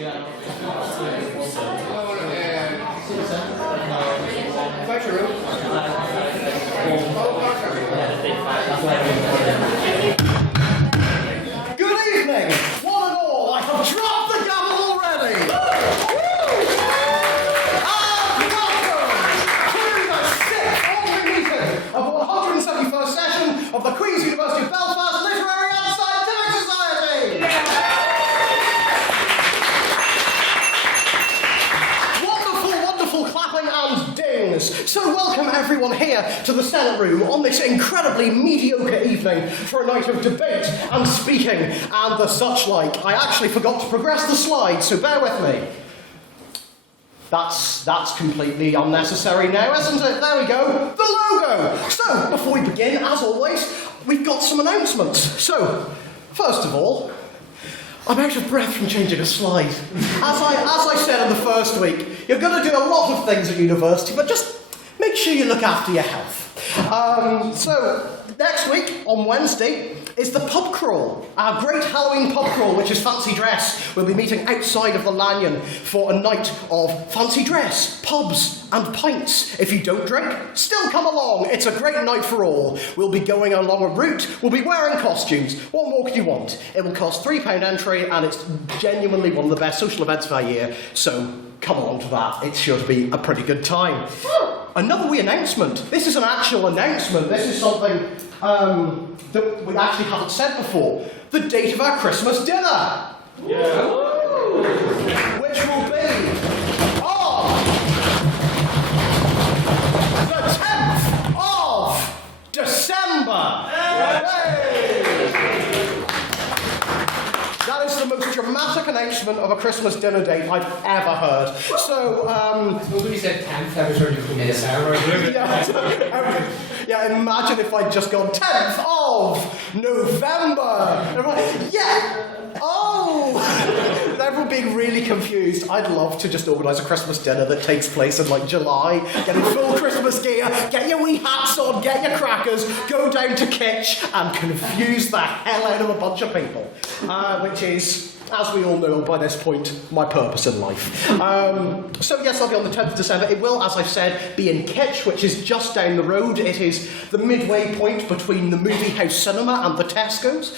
Good evening, one and all. I have dropped the gavel already. And welcome to the 6th only meeting of the 171st session of the Queen's University of Belfast Literary and Scientific Society. Wonderful clapping and dings. So welcome everyone here to the Senate Room on this incredibly mediocre evening for a night of debate and speaking and the such like. I actually forgot to progress the slides, so bear with me. That's completely unnecessary now, isn't it? There we go. The logo! So, before we begin, as always, we've got some announcements. So, first of all, I'm out of breath from changing a slide. As I said in the first week, you're going to do a lot of things at university, but just make sure you look after your health. So, next week, on Wednesday, is the pub crawl, our great Halloween pub crawl, which is fancy dress. We'll be meeting outside of the Lanyon for a night of fancy dress, pubs and pints. If you don't drink, still come along. It's a great night for all. We'll be going along a route. We'll be wearing costumes. What more could you want? It will cost £3 entry, and it's genuinely one of the best social events of our year. So come along to that. It's sure to be a pretty good time. Another wee announcement. This is an actual announcement. This is something that we actually haven't said before. The date of our Christmas dinner. Yeah. Which will be on the 10th of December. That is the most dramatic announcement of a Christmas dinner date I've ever heard. So, nobody said 10th, I was sure you could make yeah, imagine if I'd just gone 10th of November. Everyone, yeah! Oh! Everyone being really confused. I'd love to just organise a Christmas dinner that takes place in like July. Get in full Christmas gear, get your wee hats on, get your crackers, go down to Kitch and confuse the hell out of a bunch of people. Which is, as we all know by this point, my purpose in life. So yes, I'll be on the 10th of December. It will, as I've said, be in Kitch, which is just down the road. It is the midway point between the Movie House Cinema and the Tesco's.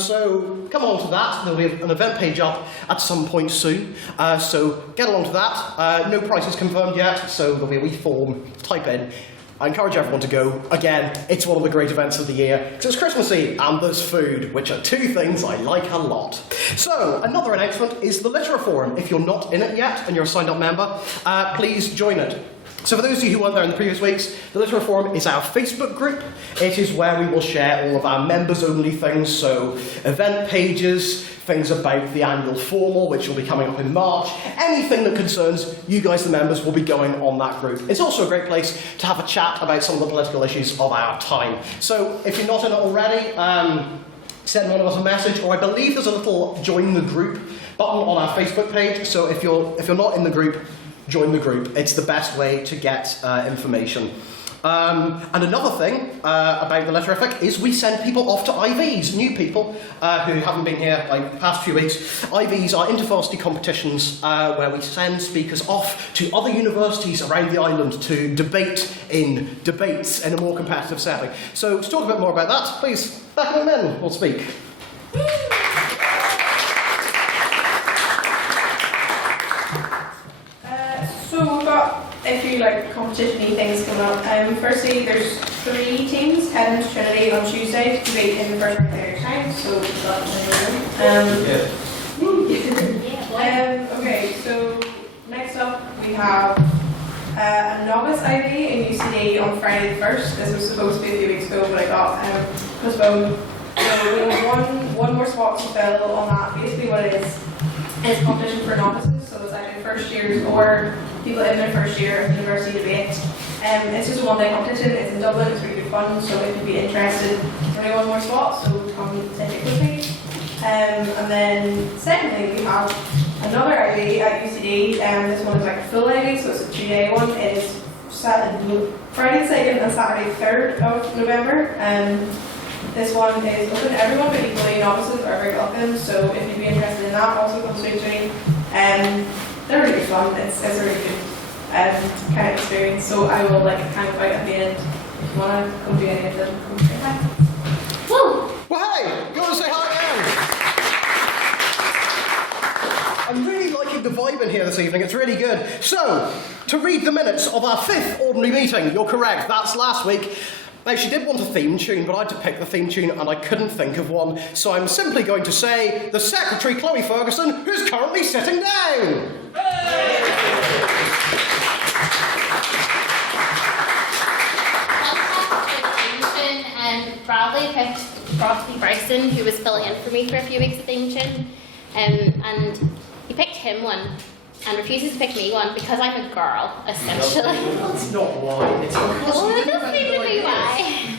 So come on to that. There'll be an event page up at some point soon. So get along to that. No prices confirmed yet, so there'll be a wee form. Type in. I encourage everyone to go. Again, it's one of the great events of the year, because it's Christmassy and there's food, which are two things I like a lot. So, another announcement is the Literary Forum. If you're not in it yet and you're a signed up member, please join it. So for those of you who weren't there in the previous weeks, the Literary Forum is our Facebook group. It is where we will share all of our members-only things, so event pages, things about the annual formal, which will be coming up in March. Anything that concerns you guys, the members, will be going on that group. It's also a great place to have a chat about some of the political issues of our time. So if you're not in it already, send one of us a message, or I believe there's a little join the group button on our Facebook page. So if you're not in the group, join the group. It's the best way to get information. And another thing about the Letterific is we send people off to IVs, new people who haven't been here like the past few weeks. IVs are intervarsity competitions where we send speakers off to other universities around the island to debate in debates in a more competitive setting. So to talk a bit more about that, please, Becca and Min will speak. So we've got a few competition-y things coming up. Firstly, there's 3 teams heading to Trinity on Tuesday to compete in the first round of Irish time, so we've got okay, so next up we have a novice IV in UCD on Friday the 1st. This was supposed to be a few weeks ago, but I got postponed. So we have one more spot to fill on that. Basically what it is competition for novices, so it's either first years or people in their first year of university debate. It's just a one-day competition. It's in Dublin. It's really good fun. So if you'd be interested, there's only one more spot, so come take it quickly. And then secondly, we have another IV at UCD. This one is like a full IV, so it's a 2-day one. It is Friday the 2nd and Saturday the 3rd of November. This one is open to everyone, but equally novices are very welcome. So if you'd be interested in that, also come straight to me. They're really fun. It's a really good kind of experience. So I will like hang out at the end. If you want to come do any of them, come say hi. Woo! Well, hey, go and say hi again. I'm really liking the vibe in here this evening. It's really good. So, to read the minutes of our 5th ordinary meeting, you're correct. That's last week. Now, she did want a theme tune, but I had to pick the theme tune and I couldn't think of one. So I'm simply going to say the Secretary, Chloe Ferguson, who's currently sitting down. And Bradley picked Frosty Bryson, who was filling in for me for a few weeks at the Ancient, and he picked him one, and refuses to pick me one because I'm a girl, essentially. That's not why. It's Well, it does seem to be why.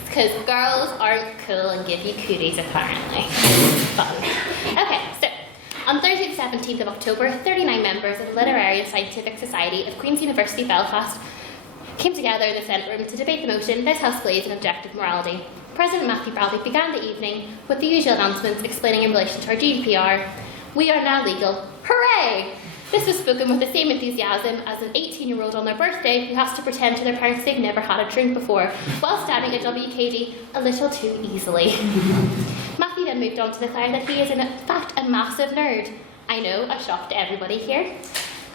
It's because girls aren't cool and give you cooties, apparently. Fun. Okay, so on Thursday the 17th of October, 39 members of the Literary and Scientific Society of Queen's University Belfast came together in the Senate room to debate the motion, "This House believes in objective morality." President Matthew Bradley began the evening with the usual announcements explaining in relation to our GDPR, "We are now legal. Hooray!" This was spoken with the same enthusiasm as an 18-year-old on their birthday who has to pretend to their parents they've never had a drink before, while standing at WKD a little too easily. Matthew then moved on to declare that he is in fact a massive nerd. I know, a shock to everybody here.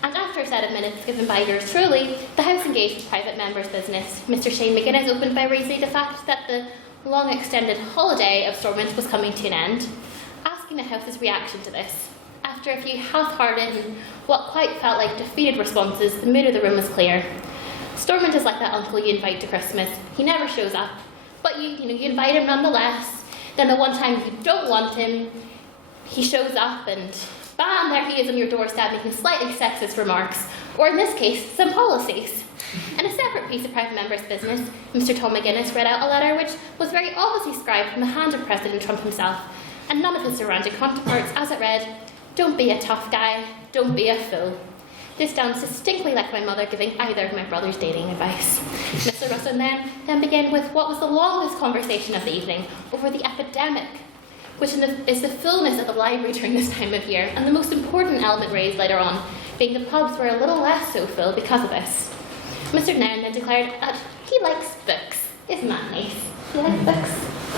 And after a set of minutes given by yours truly, the House engaged with private members' business. Mr. Shane McGuinness opened by raising the fact that the long extended holiday of Stormont was coming to an end, asking the House's reaction to this. After a few half-hearted and what quite felt like defeated responses, the mood of the room was clear. Stormont is like that uncle you invite to Christmas. He never shows up, but you invite him nonetheless. Then the one time you don't want him, he shows up and bam, there he is on your doorstep making slightly sexist remarks, or in this case, some policies. In a separate piece of private members' business, Mr. Tom McGuinness read out a letter which was very obviously scribed from the hand of President Trump himself, and none of his surrounding counterparts, as it read, "Don't be a tough guy, don't be a fool." This sounds distinctly like my mother giving either of my brothers dating advice. Mr. Russell then began with what was the longest conversation of the evening over the epidemic, which is the fullness of the library during this time of year, and the most important element raised later on, being the pubs were a little less so full because of this. Mr. Nairn then declared that he likes books. Isn't that nice? You like books?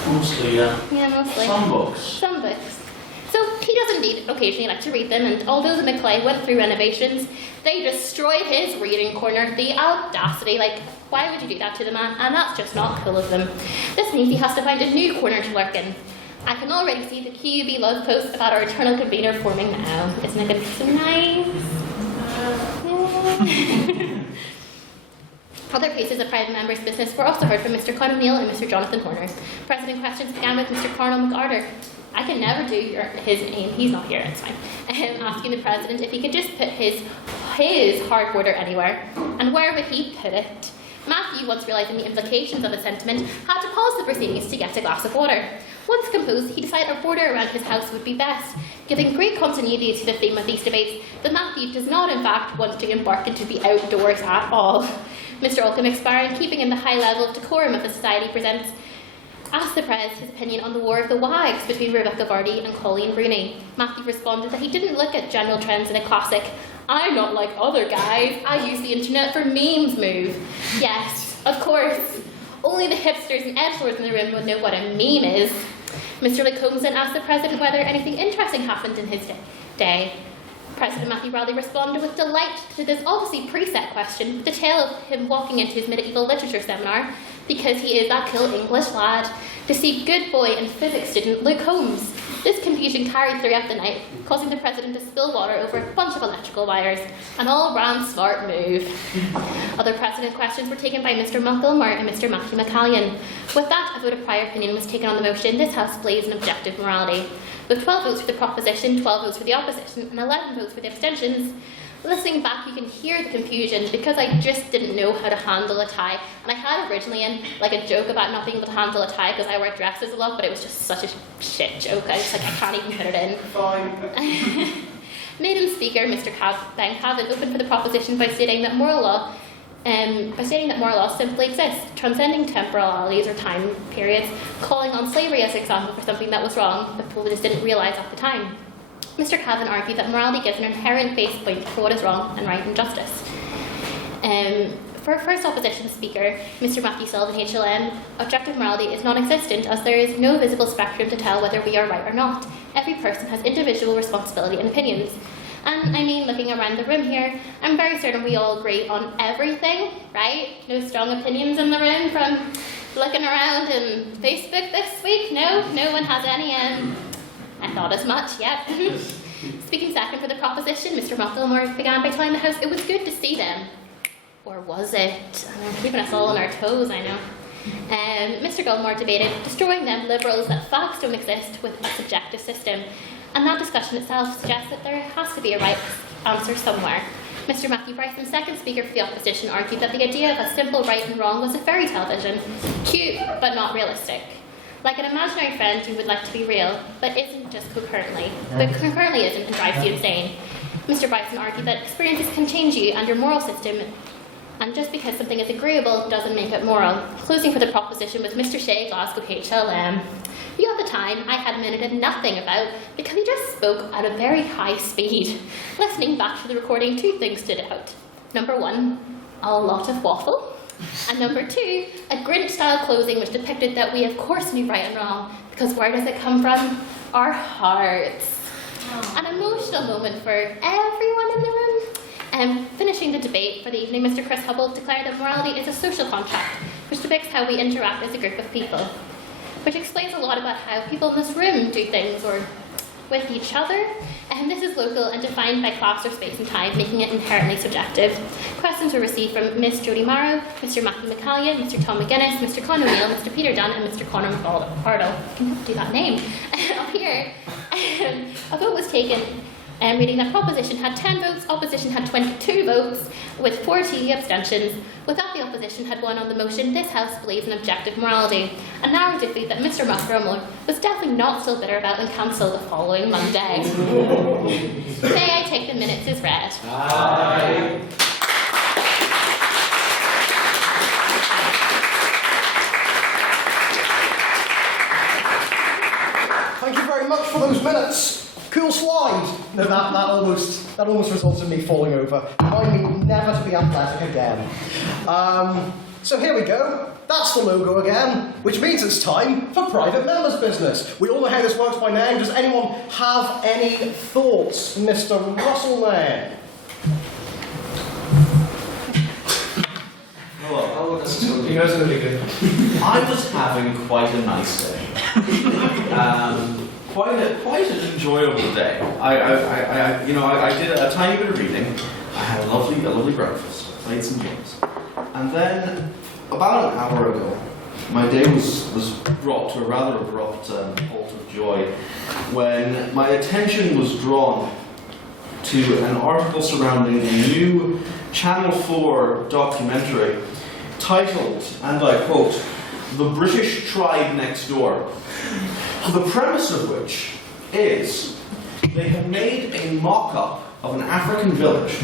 Mostly, yeah. Yeah, mostly. Some books. Some books. So he does indeed occasionally like to read them, and although the McClay went through renovations, they destroyed his reading corner. The audacity, like, why would you do that to the man? And that's just not cool of them. This means he has to find a new corner to lurk in. I can already see the QUB love posts about our eternal convener forming now. Isn't it going to be so nice? Yeah. Other pieces of private members' business were also heard from Mr. Con O'Neill and Mr. Jonathan Horner. President questions began with Mr. Cornel McArthur. I can never do his name, he's not here, it's fine. Asking the President if he could just put his hard border anywhere, and where would he put it? Matthew, once realising the implications of his sentiment, had to pause the proceedings to get a glass of water. Once composed, he decided a border around his house would be best, giving great continuity to the theme of these debates that Matthew does not in fact want to embark into the outdoors at all. Mr. Olcombe expiring, keeping in the high level of decorum of the Society presents, asked the Prez his opinion on the War of the Wags between Rebecca Vardy and Colleen Rooney. Matthew responded that he didn't look at general trends in a classic, "I'm not like other guys, I use the internet for memes" move. Yes, of course. Only the hipsters and edgelords in the room would know what a meme is. Mr. Lacombe then asked the President whether anything interesting happened in his day. President Matthew Bradley responded with delight to this obviously preset question, with the tale of him walking into his medieval literature seminar, because he is that cool English lad, to see good boy and physics student Luke Holmes. This confusion carried throughout the night, causing the President to spill water over a bunch of electrical wires, an all-round smart move. Other President questions were taken by Mr. Mucklemore and Mr. Matthew McCallion. With that, a vote of prior opinion was taken on the motion, "This House believes in objective morality." With 12 votes for the proposition, 12 votes for the opposition, and 11 votes for the abstentions. Listening back, you can hear the confusion because I just didn't know how to handle a tie. And I had originally in like a joke about not being able to handle a tie because I wear dresses a lot, but it was just such a shit joke. I can't even put it in. Fine. Maiden Speaker, Mr. Ben Cavan, opened for the proposition by stating that moral law simply exists, transcending temporalities or time periods, calling on slavery as an example for something that was wrong, but people just didn't realise at the time. Mr. Cavan argued that morality gives an inherent base point for what is wrong and right and justice. For our first opposition speaker, Mr. Matthew Sullivan, HLM, objective morality is non-existent as there is no visible spectrum to tell whether we are right or not. Every person has individual responsibility and opinions. And I mean, looking around the room here, I'm very certain we all agree on everything, right? No strong opinions in the room from looking around in Facebook this week? No one has any. I thought as much, yep. Speaking second for the proposition, Mr. Mucklemore began by telling the House it was good to see them. Or was it? Keeping us all on our toes, I know. Mr. Gilmore debated destroying them liberals that facts don't exist with a subjective system. And that discussion itself suggests that there has to be a right answer somewhere. Mr. Matthew Bryson, second speaker for the opposition, argued that the idea of a simple right and wrong was a fairy tale vision, cute but not realistic. Like an imaginary friend who would like to be real, but isn't just concurrently isn't and drives you insane. Mr. Bryson argued that experiences can change you and your moral system, and just because something is agreeable doesn't make it moral. Closing for the proposition was Mr. Shea, Glasgow HLM. You at the time I had minuted nothing about because he just spoke at a very high speed. Listening back to the recording, two things stood out. Number one, a lot of waffle. And number two, a Grinch-style closing which depicted that we of course knew right and wrong, because where does it come from? Our hearts. An emotional moment for everyone in the room. Finishing the debate for the evening, Mr. Chris Hubble declared that morality is a social contract which depicts how we interact as a group of people, which explains a lot about how people in this room do things or with each other. And this is local and defined by class or space and time, making it inherently subjective. Questions were received from Miss Jodie Morrow, Mr. Matthew McCallion, Mr. Tom McGuinness, Mr. Con O'Neill, Mr. Peter Dunn, and Mr. Conor McArdle. I can never do that name. Up here, a vote was taken. Reading that proposition had 10 votes, opposition had 22 votes, with 40 abstentions. Without the opposition had won on the motion, this House believes in objective morality. A narrow defeat that Mr. Mucklemore was definitely not still bitter about and cancelled the following Monday. May I take the minutes as read? Aye. Thank you very much for those minutes. Cool slide. No, that almost resulted in me falling over. Remind me never to be athletic again. So here we go. That's the logo again, which means it's time for private members' business. We all know how this works by now. Does anyone have any thoughts, Mr. Russell-Man? Oh, this is going to be You know it's going to be good. I was having quite a nice day. Quite an enjoyable day. I did a tiny bit of reading. I had a lovely breakfast. Played some games, and then about an hour ago, my day was brought to a rather abrupt halt of joy when my attention was drawn to an article surrounding a new Channel 4 documentary titled, and I quote, "The British Tribe Next Door." The premise of which is they have made a mock-up of an African village,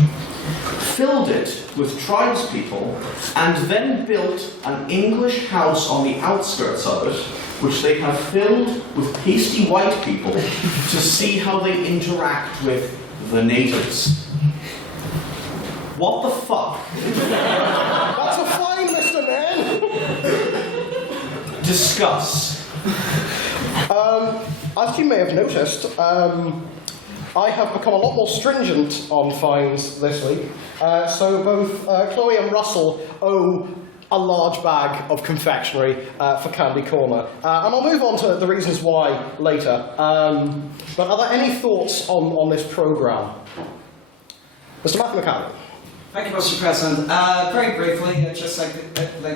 filled it with tribespeople, and then built an English house on the outskirts of it, which they have filled with pasty white people to see how they interact with the natives. What the fuck? That's a fine, Mr. Man. Discuss. As you may have noticed, I have become a lot more stringent on fines this week. So both Chloe and Russell owe a large bag of confectionery for Candy Corner. And I'll move on to the reasons why later. But are there any thoughts on this programme? Mr. Matthew McCallion. Thank you, Mr. President. Very briefly, I'd just like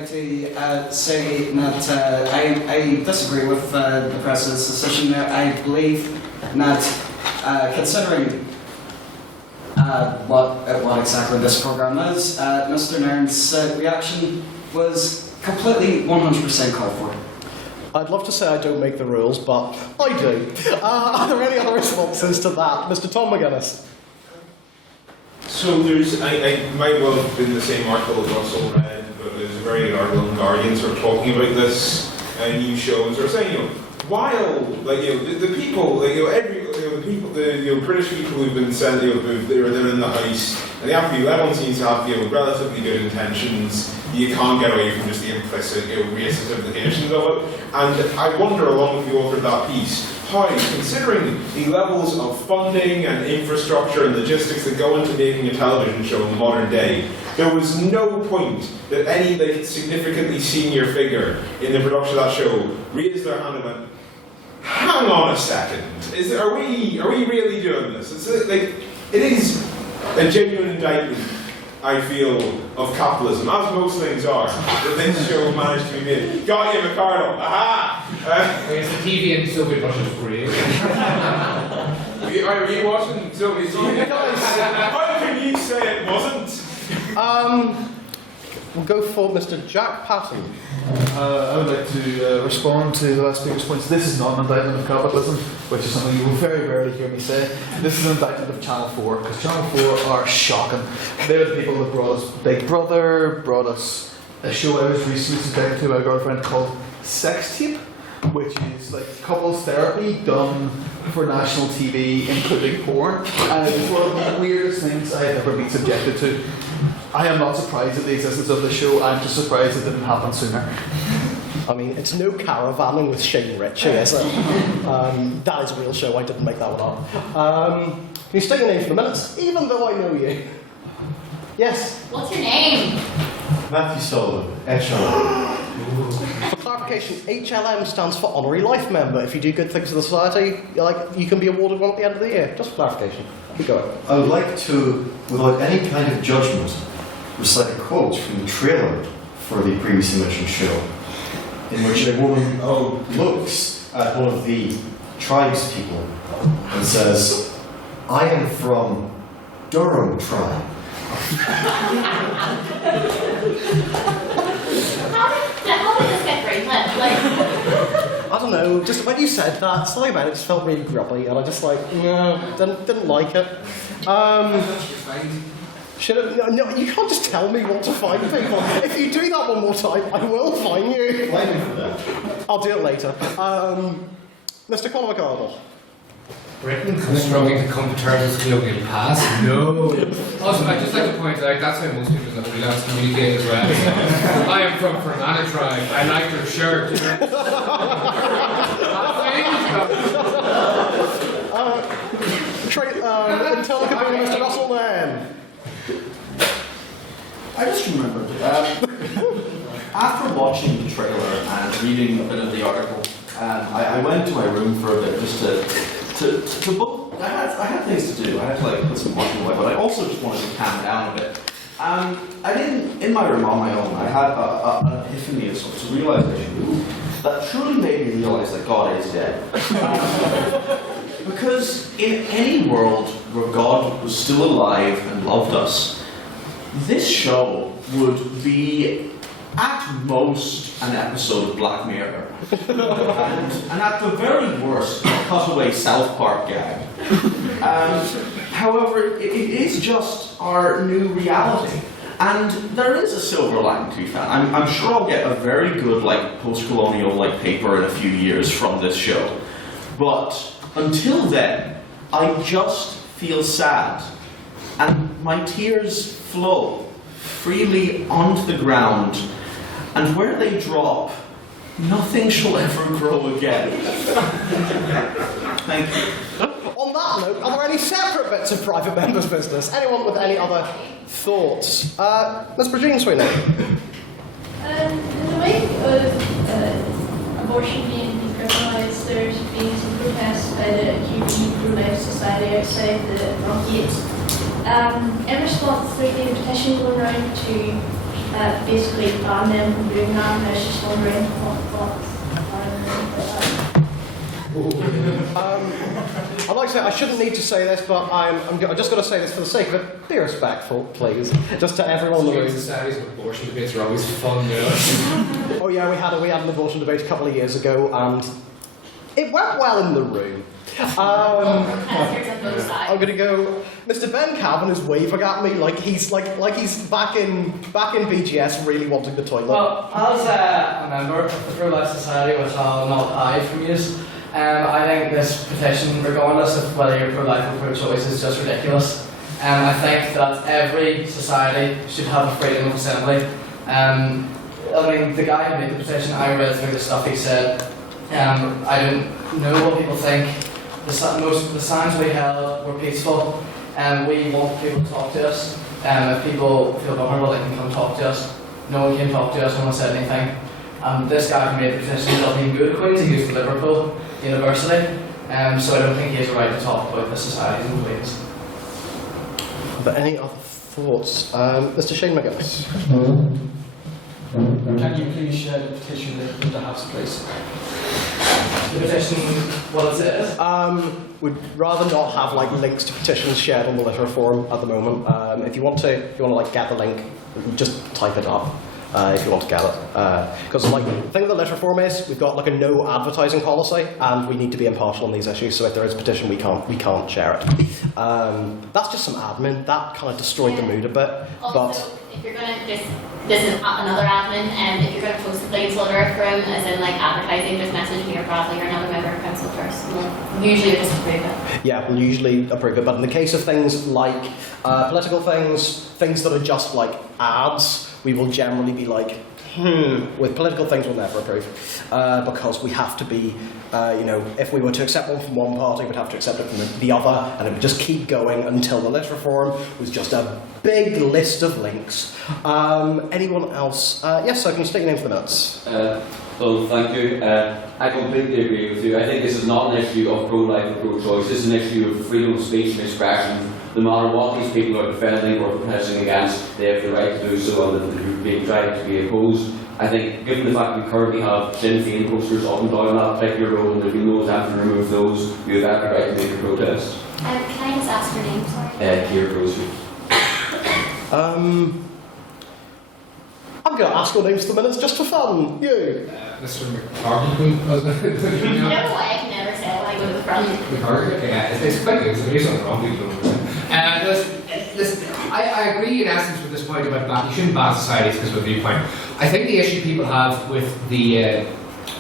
to say that I disagree with the President's decision there. I believe that considering what exactly this programme is, Mr. Nairn's reaction was completely 100% called for. I'd love to say I don't make the rules, but I do. Are there any other responses to that? Mr. Tom McGuinness. So I might well have been the same article as Russell read, but there's a very good article in The Guardian sort of talking about this new show and sort of saying, while, the people, the people people, the British people who've been sent, they're in the heist, and everyone seems to have relatively good intentions. You can't get away from just the implicit racist implications of it. And I wonder, along with the author of that piece, how, considering the levels of funding and infrastructure and logistics that go into making a television show in the modern day, there was no point that any significantly senior figure in the production of that show raised their hand and went, hang on a second, are we really doing this? It is a genuine indictment, I feel, of capitalism, as most things are, that this show managed to be made. Got you, Ricardo! Aha! I guess the TV in Soviet Russia is great. Are you watching Soviet TV? How can you say it wasn't? We'll go for Mr. Jack Patton. I would like to respond to the last speaker's points. This is not an indictment of capitalism, which is something you will very rarely hear me say. This is an indictment of Channel 4, because Channel 4 are shocking. They're the people that brought us Big Brother, brought us a show I was recently subjected to by a girlfriend called Sex Tape, which is like couples therapy done for national TV, including porn. And it's one of the weirdest things I have ever been subjected to. I am not surprised at the existence of the show. I'm just surprised it didn't happen sooner. I mean, it's no caravanning with Shane Ritchie, is it? That is a real show. I didn't make that one up. Can you state your name for the minutes, even though I know you? Yes. What's your name? Matthew Sullivan, HLM. For clarification, HLM stands for Honorary Life Member. If you do good things for the society, you can be awarded one at the end of the year. Just for clarification. Keep going. I would like to, without any kind of judgment, recite a quote from the trailer for the previously mentioned show, in which a woman looks at one of the tribespeople and says, "I am from Durham tribe." How did this get greenlit? I don't know, just when you said that, something about it just felt really grubby, and I just didn't like it. Should have, no, you can't just tell me what to find people. If you do that one more time, I will fine you. Blame me for that. I'll do it later. Mr. Conor McArdle. Britain struggling to come to terms with colonial past? No. Also, I'd just like to point out, that's how most people in the freelance communicate as well. I am from Fermanagh tribe. I like their shirt. Interlocking Mr. Russell then. I just remembered, after watching the trailer and reading a bit of the article, I went to my room for a bit just to book. I had things to do. I had to put some work away, but I also just wanted to calm down a bit. I didn't, in my room on my own, I had an epiphany of sorts, a realization that truly made me realize that God is dead. Because in any world where God was still alive and loved us, this show would be at most an episode of Black Mirror, and at the very worst, a cutaway South Park gag. However, it is just our new reality, and there is a silver lining to be found. I'm sure I'll get a very good post-colonial paper in a few years from this show, but until then, I just feel sad, and my tears flow freely onto the ground, and where they drop, nothing shall ever grow again. Thank you. On that note, are there any separate bits of private members' business? Anyone with any other thoughts? Ms. Virginia Sweeney. In the wake of abortion being decriminalised, there's been some protests by the QB Pro-Life Society outside the front gate. In response, there's been a petition going around to basically ban them from doing that, and I was just wondering I'd like to say, I shouldn't need to say this, but I'm just going to say this for the sake of it. Be respectful, please. Just to everyone in the room. Societies with abortion debates are always fun, Oh yeah, we had an abortion debate a couple of years ago, and it went well in the room. I'm going to go. Mr. Ben Cavan is waving at me like he's back in BGS, really wanting the toilet. Well, as a member of the Pro-Life Society, which I'll not hide from you, I think this petition, regardless of whether you're pro-life or pro-choice, is just ridiculous. I think that every society should have a freedom of assembly. I mean, the guy who made the petition, I read through the stuff he said. I don't know what people think. Most of the signs we held were peaceful, and we want people to talk to us. If people feel vulnerable, they can come talk to us. No one came talk to us, no one said anything. This guy who made the petition doesn't even go to Queen's, he goes to Liverpool University. So I don't think he has a right to talk about the societies in Queen's. Are there any other thoughts? Mr. Shane McGuinness. Can you please share the petition with the House, please? The petition, what it says? We'd rather not have like links to petitions shared on the Litter Forum at the moment. If you want to like get the link, just type it up. If you want to get it. Because like, the thing with the Litter Forum is, we've got like a no advertising policy, and we need to be impartial on these issues, so if there is a petition, we can't share it. That's just some admin. That kind of destroyed the mood a bit. Also, if you're going to just, this is another admin, and if you're going to post a placeholder from, as in like advertising, just message me or Bradley or another member of council first. We'll usually just approve it. Yeah, we'll usually approve it, but in the case of things like political things that are just like ads, we will generally be like, with political things we'll never approve. Because we have to be, if we were to accept one from one party, we'd have to accept it from the other, and it would just keep going until the Litter Forum was just a big list of links. Anyone else? Yes, so can you state your name for the minutes? Well, thank you. I completely agree with you. I think this is not an issue of pro-life or pro-choice. This is an issue of freedom of speech and expression. No matter what these people are defending or protesting against, they have the right to do so, and they're being tried to be opposed. I think, given the fact we currently have Sinn Féin posters up and down that particular road, and there's been no attempt to remove those, you have every right to make a protest. Can I just ask your name, sorry? Here goes you. I'm going to ask your names for the minutes just for fun. You. Mr. McCarthy. You know why I can never say it when I go to the front. McCarthy? Yeah, it's quite good. There's something wrong with people. Listen, I agree in essence with this point about you shouldn't ban societies because of a viewpoint. I think the issue people have with the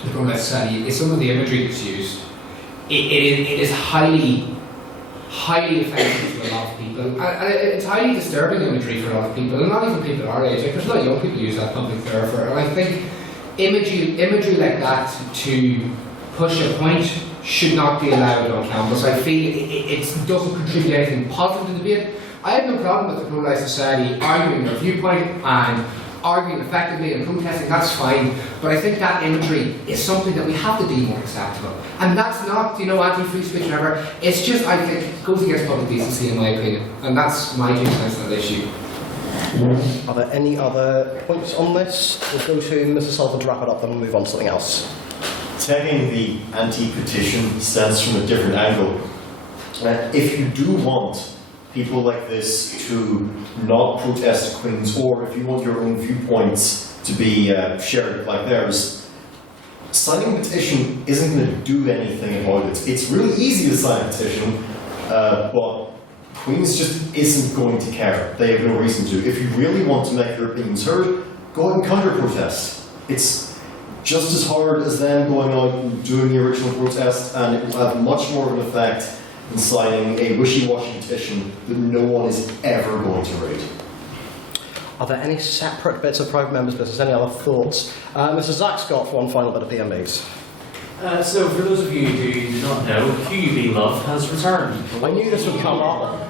pro-life society is some of the imagery that's used. It is highly offensive to a lot of people, and it's highly disturbing imagery for a lot of people, and not even people our age. Like, there's a lot of young people who use that public thoroughfare, and I think imagery like that to push a point should not be allowed on campus. I feel it doesn't contribute anything positive to the debate. I have no problem with the pro-life society arguing their viewpoint and arguing effectively and protesting, that's fine, but I think that imagery is something that we have to deem more acceptable. And that's not, anti-free speech or whatever, it's just, I think, it goes against public decency in my opinion, and that's my 2 cents on that issue. Are there any other points on this? We'll go to Mrs. Sullivan to wrap it up, then we'll move on to something else. Taking the anti-petition stance from a different angle, if you do want people like this to not protest at Queen's, or if you want your own viewpoints to be shared like theirs, signing a petition isn't going to do anything about it. It's really easy to sign a petition, but Queen's just isn't going to care. They have no reason to. If you really want to make your opinions heard, go out and counter-protest. It's just as hard as them going out and doing the original protest, and it will have much more of an effect than signing a wishy-washy petition that no one is ever going to read. Are there any separate bits of private members' business? Any other thoughts? Mr. Zach Scott for one final bit of PMBs. So, for those of you who do not know, QUB Love has returned. I knew this would come up.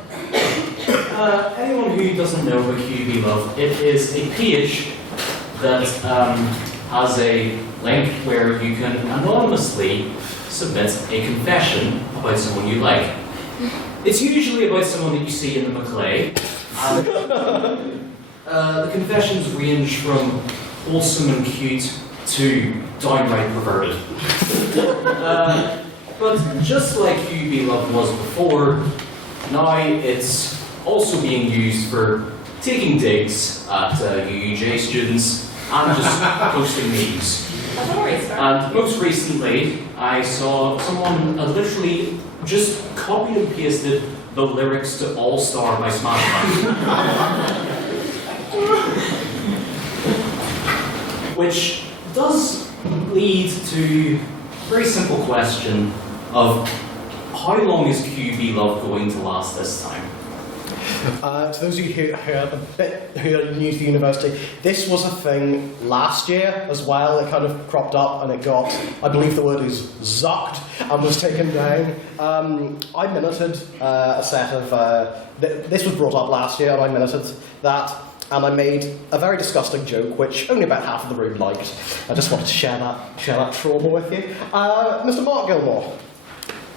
Anyone who doesn't know about QUB Love, it is a page that has a link where you can anonymously submit a confession about someone you like. It's usually about someone that you see in the Maclay. The confessions range from wholesome and cute to downright perverted. But just like QUB Love was before, now it's also being used for taking digs at UUJ students and just posting memes. And most recently, I saw someone literally just copied and pasted the lyrics to All Star by Smash Mouth. Which does lead to very simple question of how long is QB Love going to last this time? To those of you who are new to the university, this was a thing last year as well. It kind of cropped up and it got, I believe the word is zucked, and was taken down. I minuted a set of, this was brought up last year and I minuted that, and I made a very disgusting joke which only about half of the room liked. I just wanted to share that trauma with you. Mr. Mark Gilmore.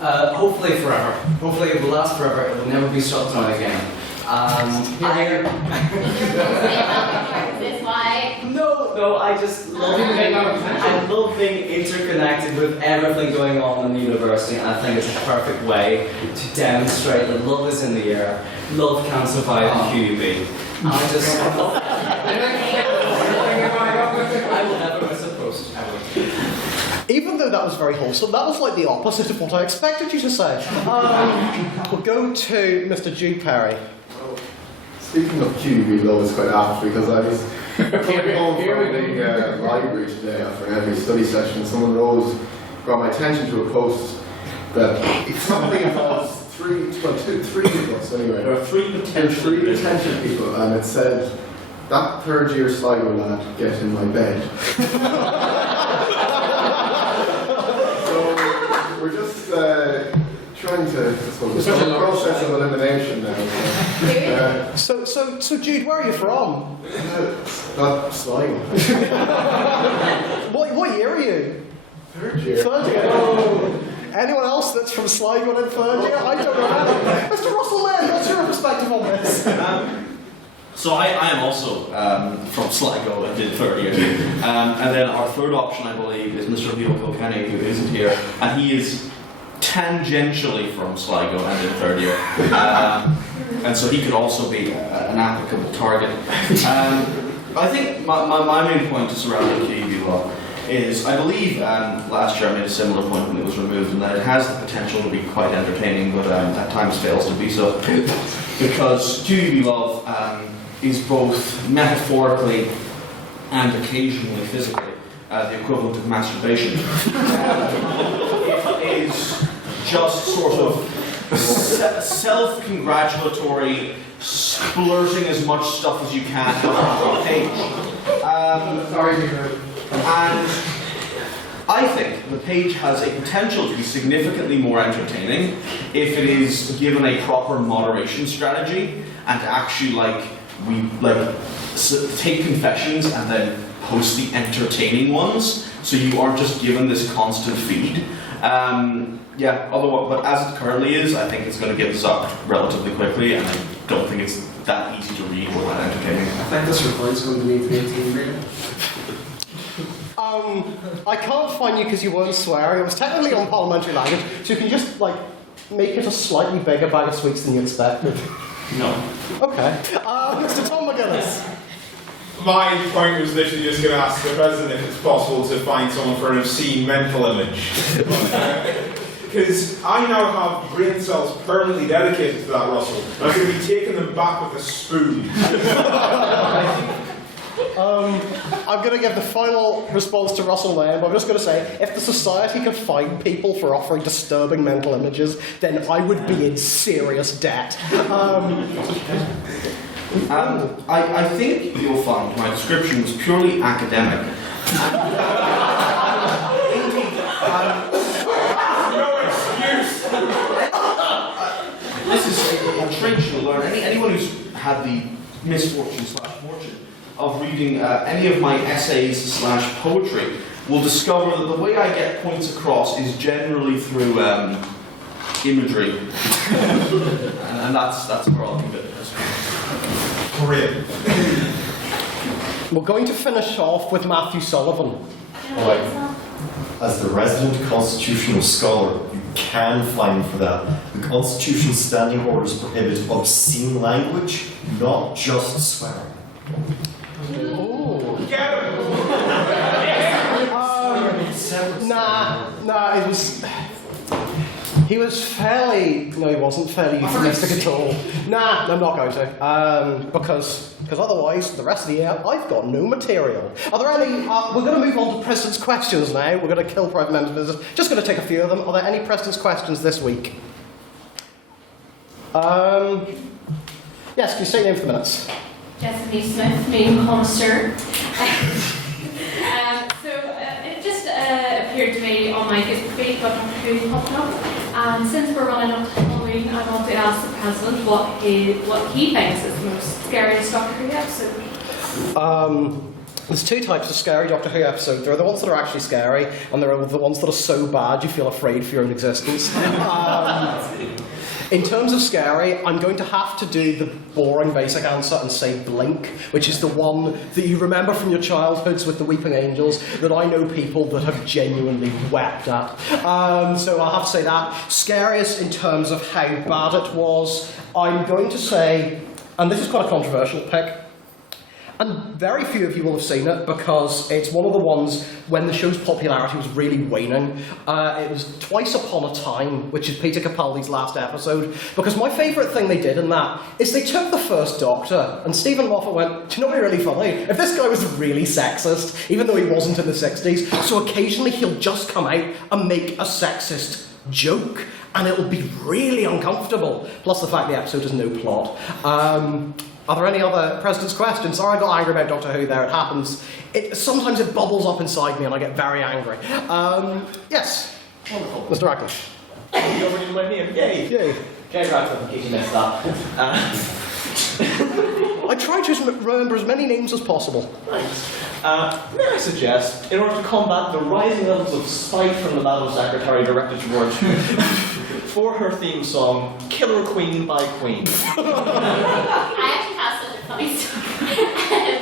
Hopefully forever. Hopefully it will last forever. It will never be shut down again. No, I just love I love being interconnected with everything going on in the university, and I think it's a perfect way to demonstrate that love is in the air. Love can't survive in QUB. And I just love I will never miss a post. Ever. Even though that was very wholesome, that was like the opposite of what I expected you to say. We'll go to Mr. Jude Perry. Well, speaking of QB Love, it's quite apt because I was coming home from the library today after an heavy study session, and someone brought my attention to a post that something involves three people. So anyway, There are three three potential people, and it said, "That third-year Sligo lad, get in my bed." We're just trying to, I suppose, it's a process of elimination now. So Jude, where are you from? Not Sligo. What year are you? Third year. Third year. Oh. Anyone else that's from Sligo in third year? I don't know. Mr. Russell Lynn, what's your perspective on this? So I am also from Sligo and did third year. And then our third option, I believe, is Mr. Neil Kilkenny, who isn't here, and he is tangentially from Sligo and did third year. And so he could also be an applicable target. I think my main point to surrounding QEB law is, I believe last year I made a similar point when it was removed, and that it has the potential to be quite entertaining, but at times fails to be so. Because QEB love is both metaphorically and occasionally physically the equivalent of masturbation. It is just sort of self-congratulatory, splurting as much stuff as you can out on the page. And I think the page has a potential to be significantly more entertaining if it is given a proper moderation strategy, and to actually take confessions and then post the entertaining ones, so you aren't just given this constant feed. But as it currently is, I think it's going to get sucked relatively quickly, and I don't think it's that easy to read or that entertaining. I think this record's going to need to be 18 reading. I can't find you because you weren't swearing. It was technically unparliamentary language, so you can just make it a slightly bigger bag of sweets than you expected. No. Okay. Mr. Tom McGillis. My point was literally just going to ask the President if it's possible to find someone for an obscene mental image. Because I now have brain cells permanently dedicated to that, Russell. And I'm going to be taking them back with a spoon. I'm going to give the final response to Russell Lane, but I'm just going to say, if the Society could find people for offering disturbing mental images, then I would be in serious debt. I think you'll find my description was purely academic. No excuse! This is a trench you'll learn. Anyone who's had the misfortune/fortune of reading any of my essays/poetry will discover that the way I get points across is generally through imagery. and that's where I'll keep it. Great. We're going to finish off with Matthew Sullivan. Alright. As the resident constitutional scholar, you can fine for that. The Constitution's standing orders prohibit obscene language, not just swearing. Ooh. Get him! Nah, it was... He was fairly... No, he wasn't fairly euphemistic at all. Nah, I'm not going to. Because because otherwise, the rest of the year, I've got no material. Are there any... we're going to move on to President's Questions now. We're going to kill private members' business. Just going to take a few of them. Are there any President's Questions this week? Yes, can you say your name for the minutes? Jessica Smith, main connoisseur. It just appeared to me on my Facebook feed what Doctor Who popped up, and since we're running up to Halloween, I want to ask the President what he thinks is the most scariest Doctor Who episode. There's two types of scary Doctor Who episodes. There are the ones that are actually scary, and there are the ones that are so bad you feel afraid for your own existence. In terms of scary, I'm going to have to do the boring basic answer and say Blink, which is the one that you remember from your childhoods with the Weeping Angels that I know people that have genuinely wept at. So I'll have to say that. Scariest in terms of how bad it was, I'm going to say, and this is quite a controversial pick, and very few of you will have seen it because it's one of the ones when the show's popularity was really waning. It was Twice Upon a Time, which is Peter Capaldi's last episode, because my favourite thing they did in that is they took the first Doctor, and Stephen Moffat went, do you know what's really funny? If this guy was really sexist, even though he wasn't in the 60s, so occasionally he'll just come out and make a sexist joke, and it'll be really uncomfortable. Plus the fact the episode has no plot. Are there any other President's Questions? Sorry I got angry about Doctor Who there, it happens. Sometimes it bubbles up inside me and I get very angry. Yes? Wonderful. Mr. Radcliffe. You already know my name. Yay! Yay. Jay Radcliffe, in case you messed up. I try to remember as many names as possible. Thanks. May I suggest, in order to combat the rising levels of spite from the Madam Secretary directed towards you, for her theme song, Killer Queen by Queen. I actually have such a funny story.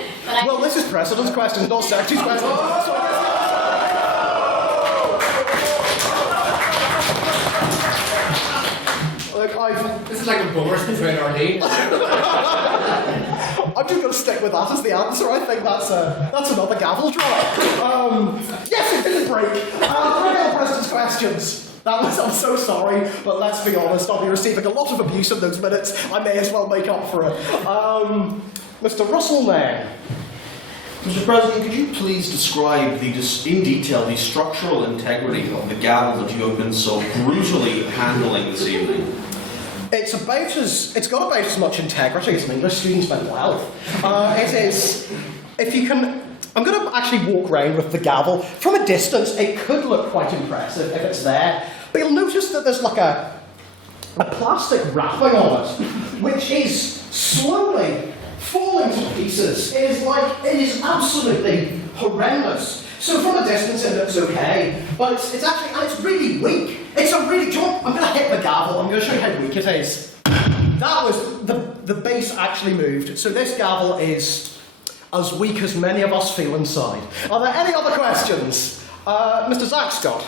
Well, this is President's Questions, not Secretary's Questions. This is like a bourse between our names. I'm just going to stick with that as the answer. I think that's another gavel drop. Yes, it didn't break. Real President's Questions. I'm so sorry, but let's be honest, I'll be receiving a lot of abuse in those minutes. I may as well make up for it. Mr. Russell Nairn. Mr. President, could you please describe in detail the structural integrity of the gavel that you have been so brutally handling this evening? It's got about as much integrity as an English student's mental health. It is, if you can, I'm going to actually walk around with the gavel. From a distance, it could look quite impressive if it's there, but you'll notice that there's like a plastic wrapping on it, which is slowly falling to pieces. It is absolutely horrendous. So from a distance it looks okay, but it's actually, and it's really weak. It's a really, I'm going to hit the gavel, I'm going to show you how weak it is. That was, the base actually moved. So this gavel is as weak as many of us feel inside. Are there any other questions? Mr. Zach Scott.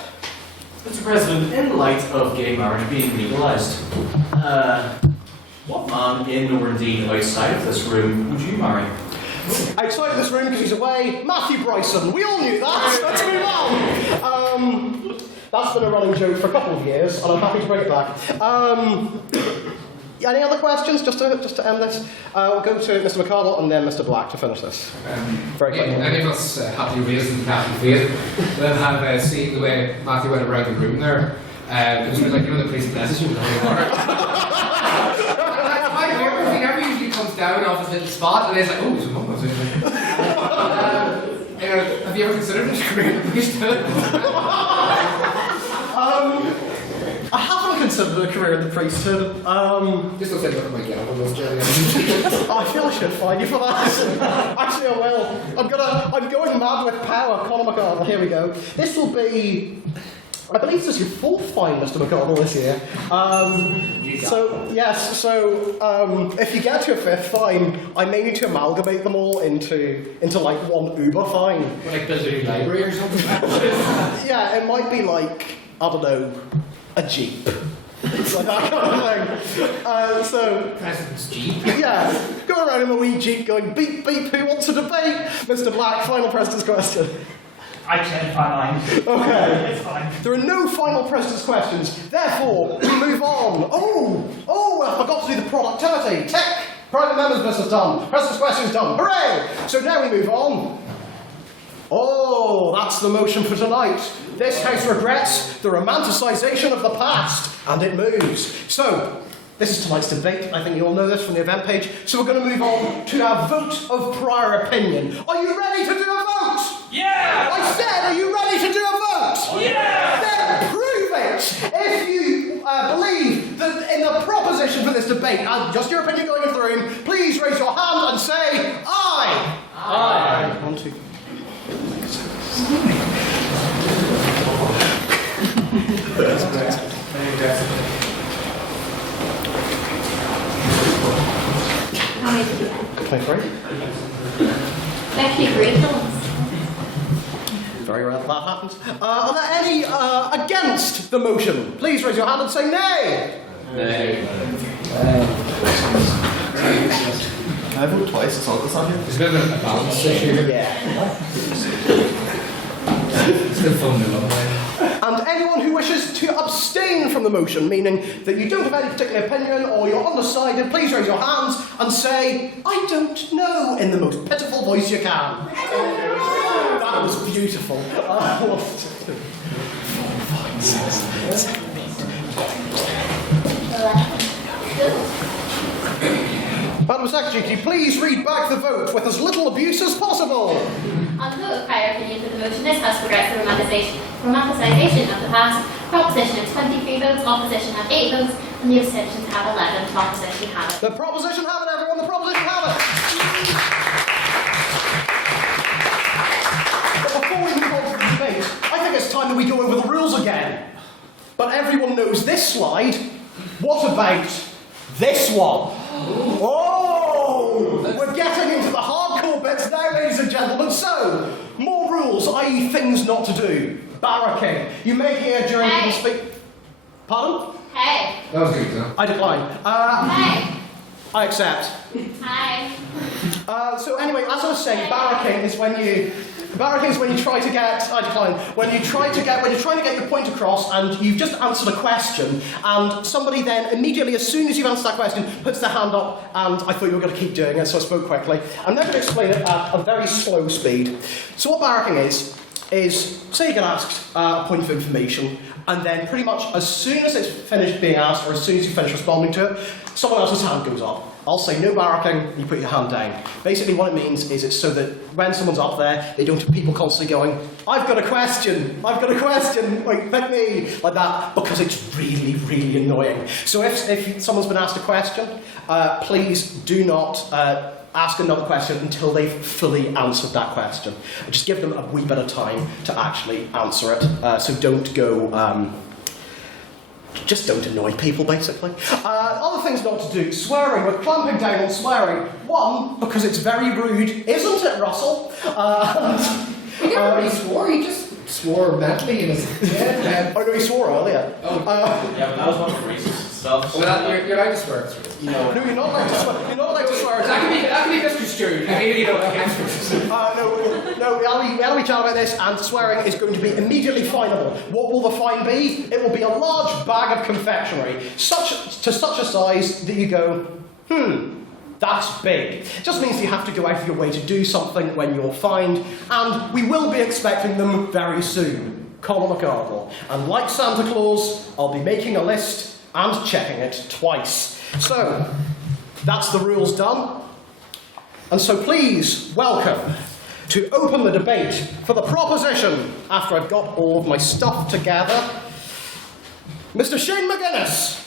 Mr. President, in light of gay marriage being legalised, what man in or indeed outside of this room would you marry? Outside of this room because he's away, Matthew Bryson. We all knew that. Let's move on. That's been a running joke for a couple of years, and I'm happy to bring it back. Any other questions, just to end this? We'll go to Mr. McCardle and then Mr. Black to finish this. Very quickly. Any of us happily raised in Catholic faith will have seen the way Matthew went around the room there. It was like, the priest blesses you with holy water. He never usually comes down off his little spot and he's like, oh, there's a mum. Have you ever considered this career in the priesthood? I haven't considered a career in the priesthood. Just don't say look at my gavel, those Jerry. I feel I should fine you for that. Actually, I will. I'm going mad with power. Conor McCardle, here we go. This will be, I believe this is your fourth fine, Mr. McCardle, this year. If you get to a fifth fine, I may need to amalgamate them all into like one Uber fine. Like build a new library or something? Yeah, it might be like, I don't know, a Jeep. It's like that kind of thing. President's Jeep? Yeah, going around in a wee Jeep going, beep, beep, who wants a debate? Mr. Black, final President's Question. I changed my mind. Okay. It's fine. There are no final President's Questions. Therefore, we move on. Oh, I forgot to do the productivity. Tick. Private members' business done. President's questions done. Hooray! So now we move on. Oh, that's the motion for tonight. This House regrets the romanticisation of the past, and it moves. So, this is tonight's debate. I think you all know this from the event page. So we're going to move on to our vote of prior opinion. Are you ready to do a vote? Yeah! I said, are you ready to do a vote? Yeah! Then prove it! If you believe that in the proposition for this debate, and just your opinion going into the room, please raise your hand and say aye. Aye. 1, 2. Actually, great ones. Very rare that happens. Are there any against the motion? Please raise your hand and say nay. Nay. Can I vote twice? It's not here. There's a bit of a balance issue. Yeah. It's the phone along. And anyone who wishes to abstain from the motion, meaning that you don't have any particular opinion or you're undecided, please raise your hands and say, I don't know, in the most pitiful voice you can. That was beautiful. Madam Secretary, can you please read back the vote with as little abuse as possible? On the vote of prior opinion for the motion, this House regrets the romanticisation of the past. Proposition had 23 votes, opposition had 8 votes, and the abstentions have 11. Proposition have it. The proposition have it, everyone. The proposition have it. But before we move on to the debate, I think it's time that we go over the rules again. But everyone knows this slide. What about this one? Oh! We're getting into the hardcore bits now, ladies and gentlemen. So, more rules, i.e. things not to do. Barracking. You may hear during the speak... Pardon? Hey. That was good, huh? I decline. Hey. I accept. Hi. So anyway, as I was saying, barracking is when you try to get, I decline, when you're trying to get your point across and you've just answered a question and somebody then immediately, as soon as you've answered that question, puts their hand up and I thought you were going to keep doing it, so I spoke quickly. I'm now going to explain it at a very slow speed. So what barracking is say you get asked a point of information and then pretty much as soon as it's finished being asked or as soon as you finish responding to it, someone else's hand goes up. I'll say no barracking, you put your hand down. Basically what it means is it's so that when someone's up there, they don't have people constantly going, I've got a question, like, pick me, like that, because it's really, really annoying. So if someone's been asked a question, please do not ask another question until they've fully answered that question. Just give them a wee bit of time to actually answer it. So don't go... just don't annoy people, basically. Other things not to do. Swearing. We're clamping down on swearing. One, because it's very rude, isn't it, Russell? He never really swore, he just swore mentally in his head. Oh no, he swore earlier. Yeah, but that was one of the racist stuff. So you're allowed to swear. No, you're not allowed to swear. You're not allowed to swear. That can be misconstrued. You know, No, we had a chat about this, and swearing is going to be immediately fineable. What will the fine be? It will be a large bag of confectionery, to such a size that you go, that's big. It just means you have to go out of your way to do something when you're fined, and we will be expecting them very soon. Colin McArdle. And like Santa Claus, I'll be making a list and checking it twice. So, that's the rules done. And so please welcome to open the debate for the proposition, after I've got all of my stuff together, Mr. Shane McGuinness.